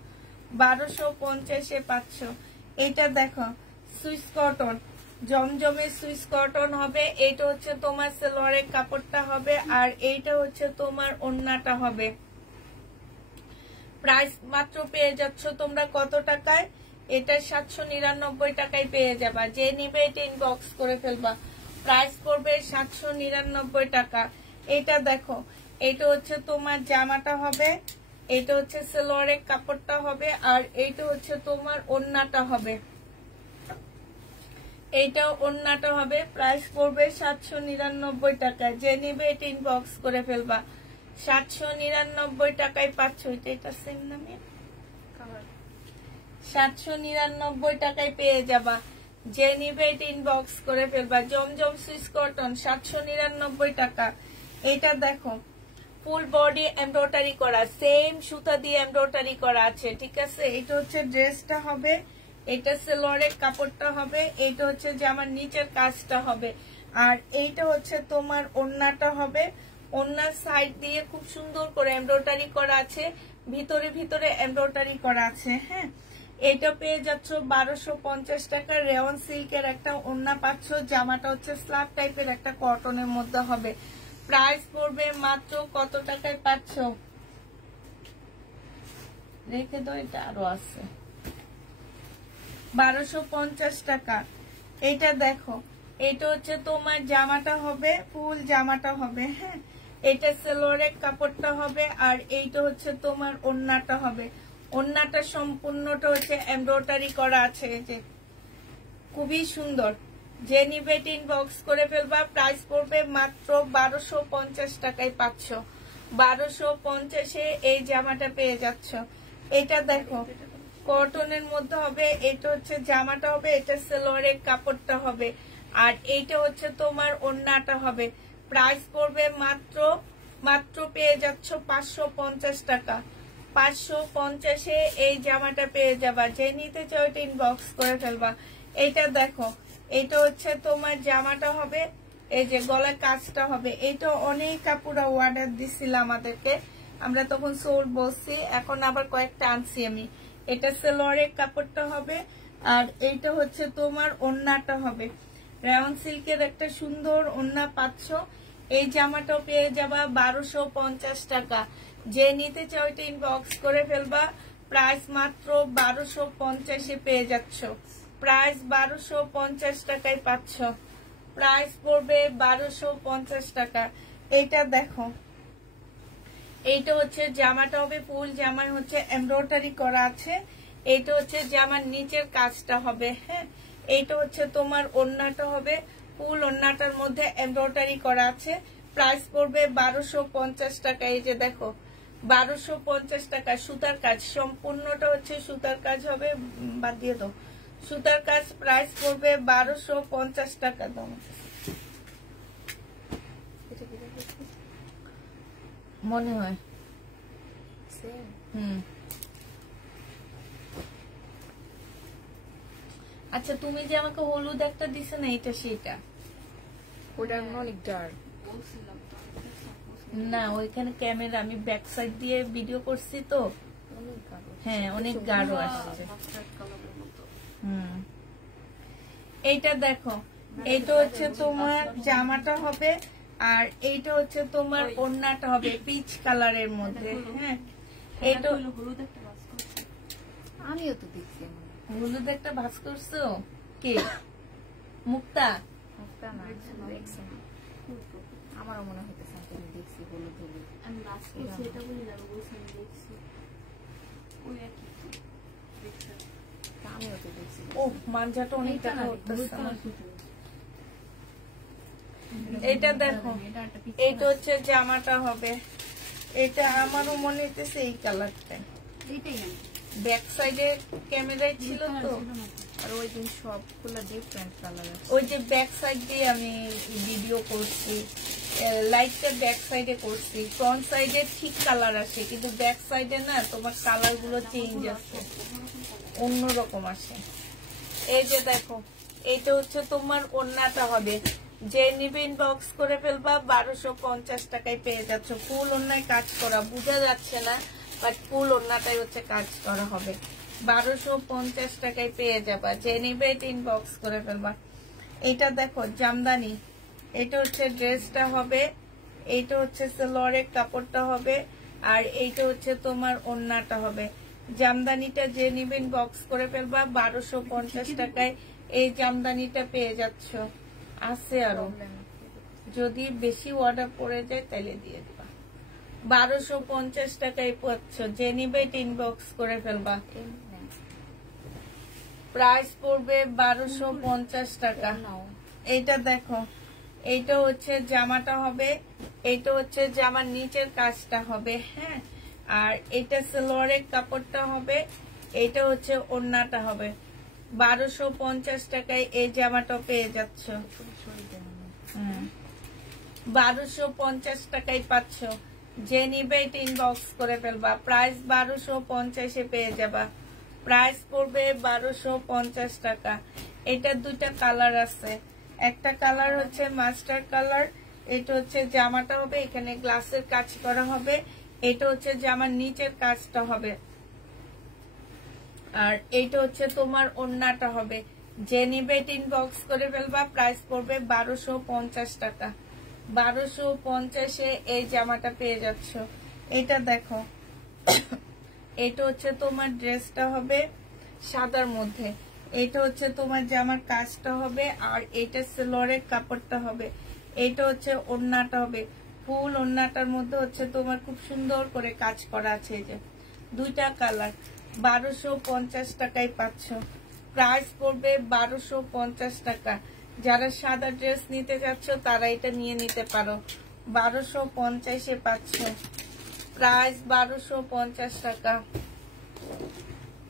1250-এ পাচ্ছ। এটা দেখো সুইস কটন, জমজমে সুইস কটন হবে। এইটা হচ্ছে তোমার সালোয়ারের কাপড়টা হবে, আর এইটা হচ্ছে তোমার ওড়নাটা হবে। প্রাইস মাত্র পেয়ে যাচ্ছ তোমরা কত টাকায়? এটা 799 টাকায় পেয়ে যাবা। যে নিবে এটা ইনবক্স করে ফেলবা। প্রাইস পড়বে 799 টাকা। এটা দেখো, এটা হচ্ছে তোমার জামাটা হবে, এটা হচ্ছে সালোয়ারের কাপড়টা হবে, আর এইটা হচ্ছে তোমার ওড়নাটা হবে, এইটা ওড়নাটা হবে। প্রাইস পড়বে 799 টাকা। যে নিবে এটা ইনবক্স করে ফেলবা। 799 টাকায় পাচ্ছ। এটা সেম নামে 799 টাকায় পেয়ে যাবা। যে নিবে এটা ইনবক্স করে ফেলবা। জমজম সুইস কটন 799 টাকা। এটা দেখো ফুল বডি এমব্রয়ডারি করা, সেম সুতা দিয়ে এমব্রয়ডারি করা আছে। ঠিক আছে, এটা হচ্ছে ড্রেসটা হবে, এটা সালোয়ারের কাপড়টা হবে, এটা হচ্ছে যে আমার নিচের কাজটা হবে, আর এইটা হচ্ছে তোমার ওড়নাটা হবে। ওড়নার সাইড দিয়ে খুব সুন্দর করে এমব্রয়ডারি করা আছে, ভিতরে ভিতরে এমব্রয়ডারি করা আছে। হ্যাঁ, এটা পেয়ে যাচ্ছ 1250 টাকা। রেওয়ান সিল্কের একটা ওড়না পাচ্ছ। জামাটা হচ্ছে স্লাব টাইপের একটা কটনের মধ্যে হবে। প্রাইস পড়বে মাত্র কত টাকায় পাচ্ছ? রেখে দাও, এটা আরো আছে 1250 টাকা। এটা দেখো, এটা হচ্ছে তোমার জামাটা হবে, ফুল জামাটা হবে। হ্যাঁ, এটা সালোয়ারের কাপড়টা হবে, আর এইটা হচ্ছে তোমার ওড়নাটা হবে। ওড়নাটা সম্পূর্ণটা হচ্ছে এমব্রয়ডারি করা আছে, যে খুবই সুন্দর। যে নিবে ইনবক্স করে ফেলবা। প্রাইস পড়বে মাত্র 1250 টাকায় পাচ্ছ। 1250-এ এই জামাটা পেয়ে যাচ্ছ। এটা দেখো কটনের মধ্যে হবে, এটা হচ্ছে জামাটা হবে, এটা সালোয়ারের কাপড়টা হবে, আর এইটা হচ্ছে তোমার ওড়নাটা হবে। প্রাইস পড়বে মাত্র পেয়ে যাচ্ছ 550 টাকা। 550-এ এই জামাটা পেয়ে যাবা। যে নিতে চাও এটা ইনবক্স করে ফেলবা। এটা দেখো, এটা হচ্ছে তোমার জামাটা হবে, এই যে গলার কাজটা হবে। এটা অনেক কাপড়া অর্ডার দিছিল আমাদেরকে, আমরা তখন সোল বসছি, এখন আবার কয়েকটা আনছি আমি। এটা সালোয়ারের কাপড়টা হবে, আর এইটা হচ্ছে তোমার ওড়নাটা হবে রেয়ন সিল্কের একটা সুন্দর ওড়না পাচ্ছ। এই জামাটাও পেয়ে যাবা 1250 টাকা। যে নিতে চাও এটা ইনবক্স করে ফেলবা। প্রাইস মাত্র 1250-এ পেয়ে যাচ্ছ। প্রাইস 1250 টাকায় পাচ্ছ। প্রাইস পড়বে 1250 টাকা। এইটা দেখো, এইটা হচ্ছে জামাটা হবে ফুল জামায় হচ্ছে এমব্রয়ডারি করা আছে। এইটা হচ্ছে জামার নিচের কাজটা হবে। হ্যাঁ, এইটা হচ্ছে তোমার ওড়নাটা হবে ফুল ওড়নাটার মধ্যে এমব্রয়ডারি করা আছে। প্রাইস পড়বে 1250 টাকা। এই যে দেখো 1250 টাকা। সুতার কাজ সম্পূর্ণটা হচ্ছে সুতার কাজ হবে, বাদ দিয়ে দাও সুতার কাজ। প্রাইস পড়বে 1250 টাকা। দাও মনে হয় আচ্ছা, তুমি যে আমাকে হলুদ একটা দিছো না, এটা সেটা ওটা অনেক ডার্ক না, ওইখানে ক্যামেরা আমি ব্যাক সাইড দিয়ে ভিডিও করছি তো। হ্যাঁ, অনেক গাঢ় আসছে। এইটা দেখো, এইটা হচ্ছে তোমার জামাটা হবে আর এইটা হচ্ছে তোমার ওড়নাটা হবে পিচ কালারের মধ্যে। হ্যাঁ, এইটা আমিও তো দেখছি হলুদ একটা ভাঁজ করছো। কে? মুক্তা? আমারও মনে হইতেছে আমি দেখছি হলুদ হলুদ। আমি লাস্ট করছি এটা বলি না, বলছি আমি দেখছি ওই একই দেখছি। আমিও তো দেখছি। ও মানজাটা অনেক টাকা উঠতেছে। এটা দেখো, এইটা হচ্ছে জামাটা হবে। এটা আমারও মনে হইতেছে এই কালারটা। এইটাই ব্যাক সাইডে ক্যামেরায় ছিল তো, আর ওই দিন সবগুলো ডিফারেন্ট কালার আছে। ওই যে ব্যাক সাইড দিয়ে আমি ভিডিও করছি, লাইটটা ব্যাক সাইডে করছি। ফ্রন্ট সাইডে ঠিক কালার আসে, কিন্তু ব্যাক সাইডে না তোমার কালার গুলো চেঞ্জ আসে, অন্যরকম আসে। এই যে দেখো, এইটা হচ্ছে তোমার ওড়নাটা হবে। যে নিবে ইনবক্স করে ফেলবা। 1250 টাকায় পেয়ে যাচ্ছ। ফুল ওড়নায় কাজ করা, বোঝা যাচ্ছে না, বাট ফুল ওড়নাটাই হচ্ছে কাজ করা হবে। 1250 টাকায় পেয়ে যাবা। যে নিবে এটা ইনবক্স করে ফেলবা। এটা দেখো জামদানি, এটা হচ্ছে ড্রেসটা হবে, এইটা হচ্ছে সেলোয়ারের কাপড়টা হবে, আর এইটা হচ্ছে তোমার ওড়নাটা হবে। জামদানিটা যে নিবে ইনবক্স করে ফেলবা। 1250 টাকায় এই জামদানিটা পেয়ে যাচ্ছ। আছে আরো, যদি বেশি অর্ডার পড়ে যায় তাহলে দিয়ে দিবা। 1250 টাকায় পাচ্ছ। যে নিবে ইনবক্স করে ফেলবা। প্রাইস পড়বে 1250 টাকা। এইটা দেখো, এইটা হচ্ছে জামাটা হবে, এইটা হচ্ছে জামার নিচের কাজটা হবে। হ্যাঁ, আর এটা সালোয়ারের কাপড়টা হবে, এইটা হচ্ছে ওড়নাটা হবে। 1250 টাকায় এই জামাটা পেয়ে যাচ্ছ। 1250 টাকায় পাচ্ছ। যে নিবে এটা ইনবক্স করে ফেলবা। প্রাইস 1250-এ পেয়ে যাবা। প্রাইস পড়বে 1250 টাকা। এটা দুইটা কালার আছে, একটা কালার হচ্ছে মাস্টার কালার। এটা হচ্ছে জামাটা হবে, এখানে গ্লাসের কাজ করা হবে। এটা হচ্ছে জামার নিচের কাজটা হবে, আর এইটা হচ্ছে তোমার ওড়নাটা হবে। যে নিবে এটা ইনবক্স করে ফেলবা। প্রাইস পড়বে 1250 টাকা। 1250-এ এই জামাটা পেয়ে যাচ্ছ। এটা দেখো, এটা হচ্ছে তোমার ড্রেসটা হবে সাদার মধ্যে। এটা হচ্ছে তোমার জামার কাজটা হবে, আর এটা সেলোয়ারের কাপড়টা হবে। এটা হচ্ছে ওড়নাটা হবে, ফুল ওড়নাটার মধ্যে হচ্ছে তোমার খুব সুন্দর করে কাজ করা আছে। এই যে দুইটা কালার। 1250 টাকায় পাচ্ছ। প্রাইস পড়বে 1250 টাকা। যারা সাদা ড্রেস নিতে যাচ্ছ তারা এটা নিয়ে নিতে পারো। 1250-এ পাচ্ছ। প্রাইস 1250 টাকা।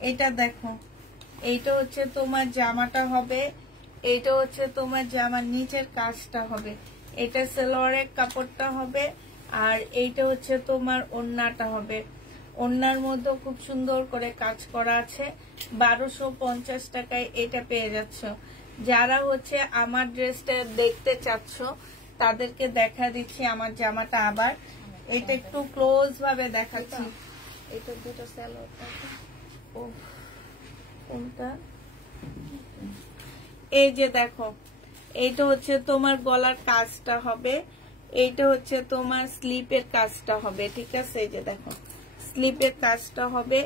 এটা দেখো, এইটা হচ্ছে তোমার জামাটা হবে, এইটা হচ্ছে তোমার জামার নিচের কাজটা হবে। এটা সালোয়ারের কাপড়টা হবে, আর এইটা হচ্ছে তোমার ওড়নাটা হবে। ওড়নার মধ্যে খুব সুন্দর করে কাজ করা আছে। 1250 টাকায় এটা পেয়ে যাচ্ছ। যারা হচ্ছে আমার ড্রেসটা দেখতে চাচ্ছ তাদেরকে দেখা দিচ্ছি আমার জামাটা আবার। এটা একটু ক্লোজ ভাবে দেখাচ্ছি। এটা দুটো সালোয়ার। ও কোনটা? এই যে দেখো, এইটা হচ্ছে তোমার গলার কাজটা হবে, এইটা হচ্ছে তোমার স্লিপের কাজটা হবে, ঠিক আছে? এই যে দেখো স্লিপের কাজটা হবে,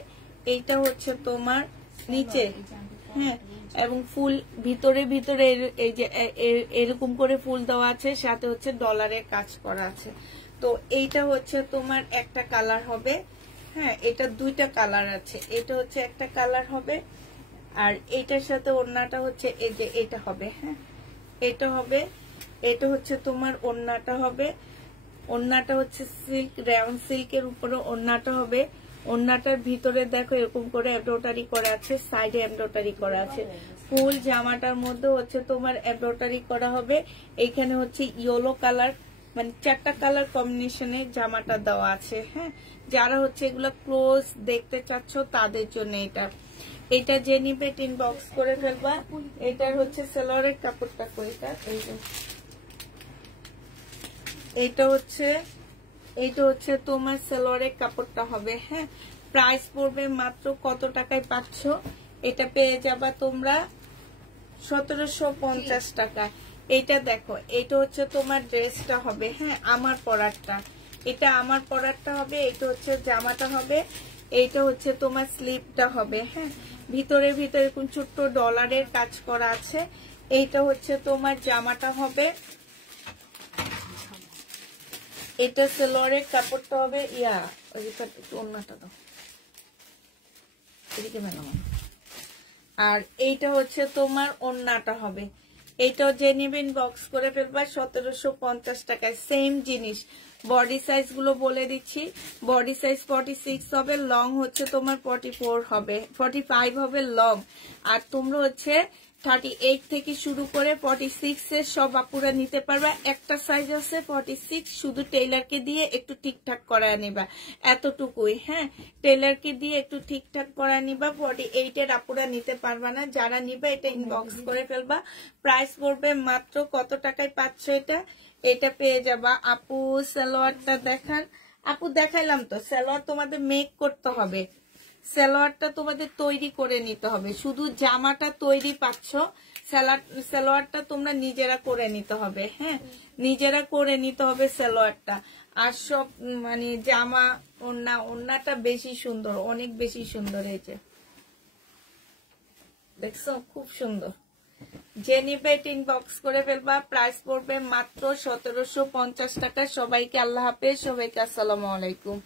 এইটা হচ্ছে তোমার নিচে, হ্যাঁ, এবং ফুল ভিতরে ভিতরে এই যে এরকম করে ফুল দেওয়া আছে, সাথে হচ্ছে ডলারের কাজ করা আছে। তো এইটা হচ্ছে তোমার একটা কালার হবে, হ্যাঁ, এটা দুইটা কালার আছে, এটা হচ্ছে একটা কালার হবে, আর এইটার সাথে ওড়নাটা হচ্ছে এই যে এটা হবে, হ্যাঁ, এটা হবে, এটা হচ্ছে তোমার ওড়নাটা হবে, ওড়নাটা হচ্ছে সিল্ক, রাউন্ড সিল্কের উপরে ওড়নাটা হবে। ওড়নাটার ভিতরে দেখো এরকম করে এমব্রয়ডারি করা আছে, সাইডে এমব্রয়ডারি করা আছে। ফুল জামাটার মধ্যে হচ্ছে তোমার এমব্রয়ডারি করা হবে। এইখানে হচ্ছে ইয়েলো কালার, মানে 4টা কালার কম্বিনেশনে জামাটা দেওয়া আছে, হ্যাঁ। যারা হচ্ছে এগুলো ক্লোজ দেখতে চাচ্ছ তাদের জন্য এটা যে নিবে ইনবক্স করে ফেলবা। এটার হচ্ছে সেলোয়ারের কাপড়টা কোইটা, এই যে এইটা হচ্ছে তোমার সেলোয়ারের কাপড়টা হবে, হ্যাঁ। প্রাইস পড়বে মাত্র কত টাকায় পাচ্ছ? এটা পেয়ে যাবা তোমরা 1750 টাকা। এটা দেখো, এটা হচ্ছে তোমার ড্রেসটা হবে, হ্যাঁ, আমার পরারটা, এটা আমার পরারটা হবে, এটা হচ্ছে জামাটা হবে, এইটা হচ্ছে তোমার স্লিপটা হবে, হ্যাঁ। ভিতরে ভিতরে এরকম ছোট্ট ডলারের কাজ করা আছে। এইটা হচ্ছে তোমার জামাটা হবে, এটা সেলোয়ারের কাপড়টা হবে, ওড়নাটা দাও এদিকে মেলাম। আর এইটা হচ্ছে তোমার ওড়নাটা হবে। এইটাও যে নেবেন বক্স করে ফেলবা 1750 টাকায়। সেম জিনিস, বডি সাইজ গুলো বলে দিচ্ছি। বডি সাইজ 46 হবে, লং হচ্ছে তোমার 44 হবে, 45 হবে লং। আর তোমরা হচ্ছে 38 থেকে শুরু করে 46 এর সব আপুরা নিতে পারবা। একটা সাইজ আছে 46, শুধু টেইলারকে দিয়ে একটু ঠিকঠাক করায় নিবা, এতটুকুই, হ্যাঁ। টেইলারকে দিয়ে একটু ঠিকঠাক করায় নিবা। 48 এর আপুরা নিতে পারবা না, যারা নিবা এটা ইনবক্স করে ফেলবা। প্রাইস পড়বে মাত্র কত টাকায় পাচ্ছ এটা? এটা পেয়ে যাবা। আপু সালোয়ারটা দেখান। আপু দেখাইলাম তো, সালোয়ার তোমাদের মেক করতে হবে, সালোয়ারটা তোমাদের তৈরি করে নিতে হবে। শুধু জামাটা তৈরি পাচ্ছ, সালোয়ারটা তোমরা নিজেরা করে নিতে হবে, হ্যাঁ, নিজেরা করে নিতে হবে সালোয়ারটা। আর সব মানে জামা ওড়নাটা বেশি সুন্দর, অনেক বেশি সুন্দর। এই যে দেখছো, খুব সুন্দর। যে নিবে ইনবক্স করে ফেলবা। প্রাইস পড়বে মাত্র 1750 টাকা। সবাইকে আল্লাহ হাফেজ, সবাইকে আসসালামু আলাইকুম।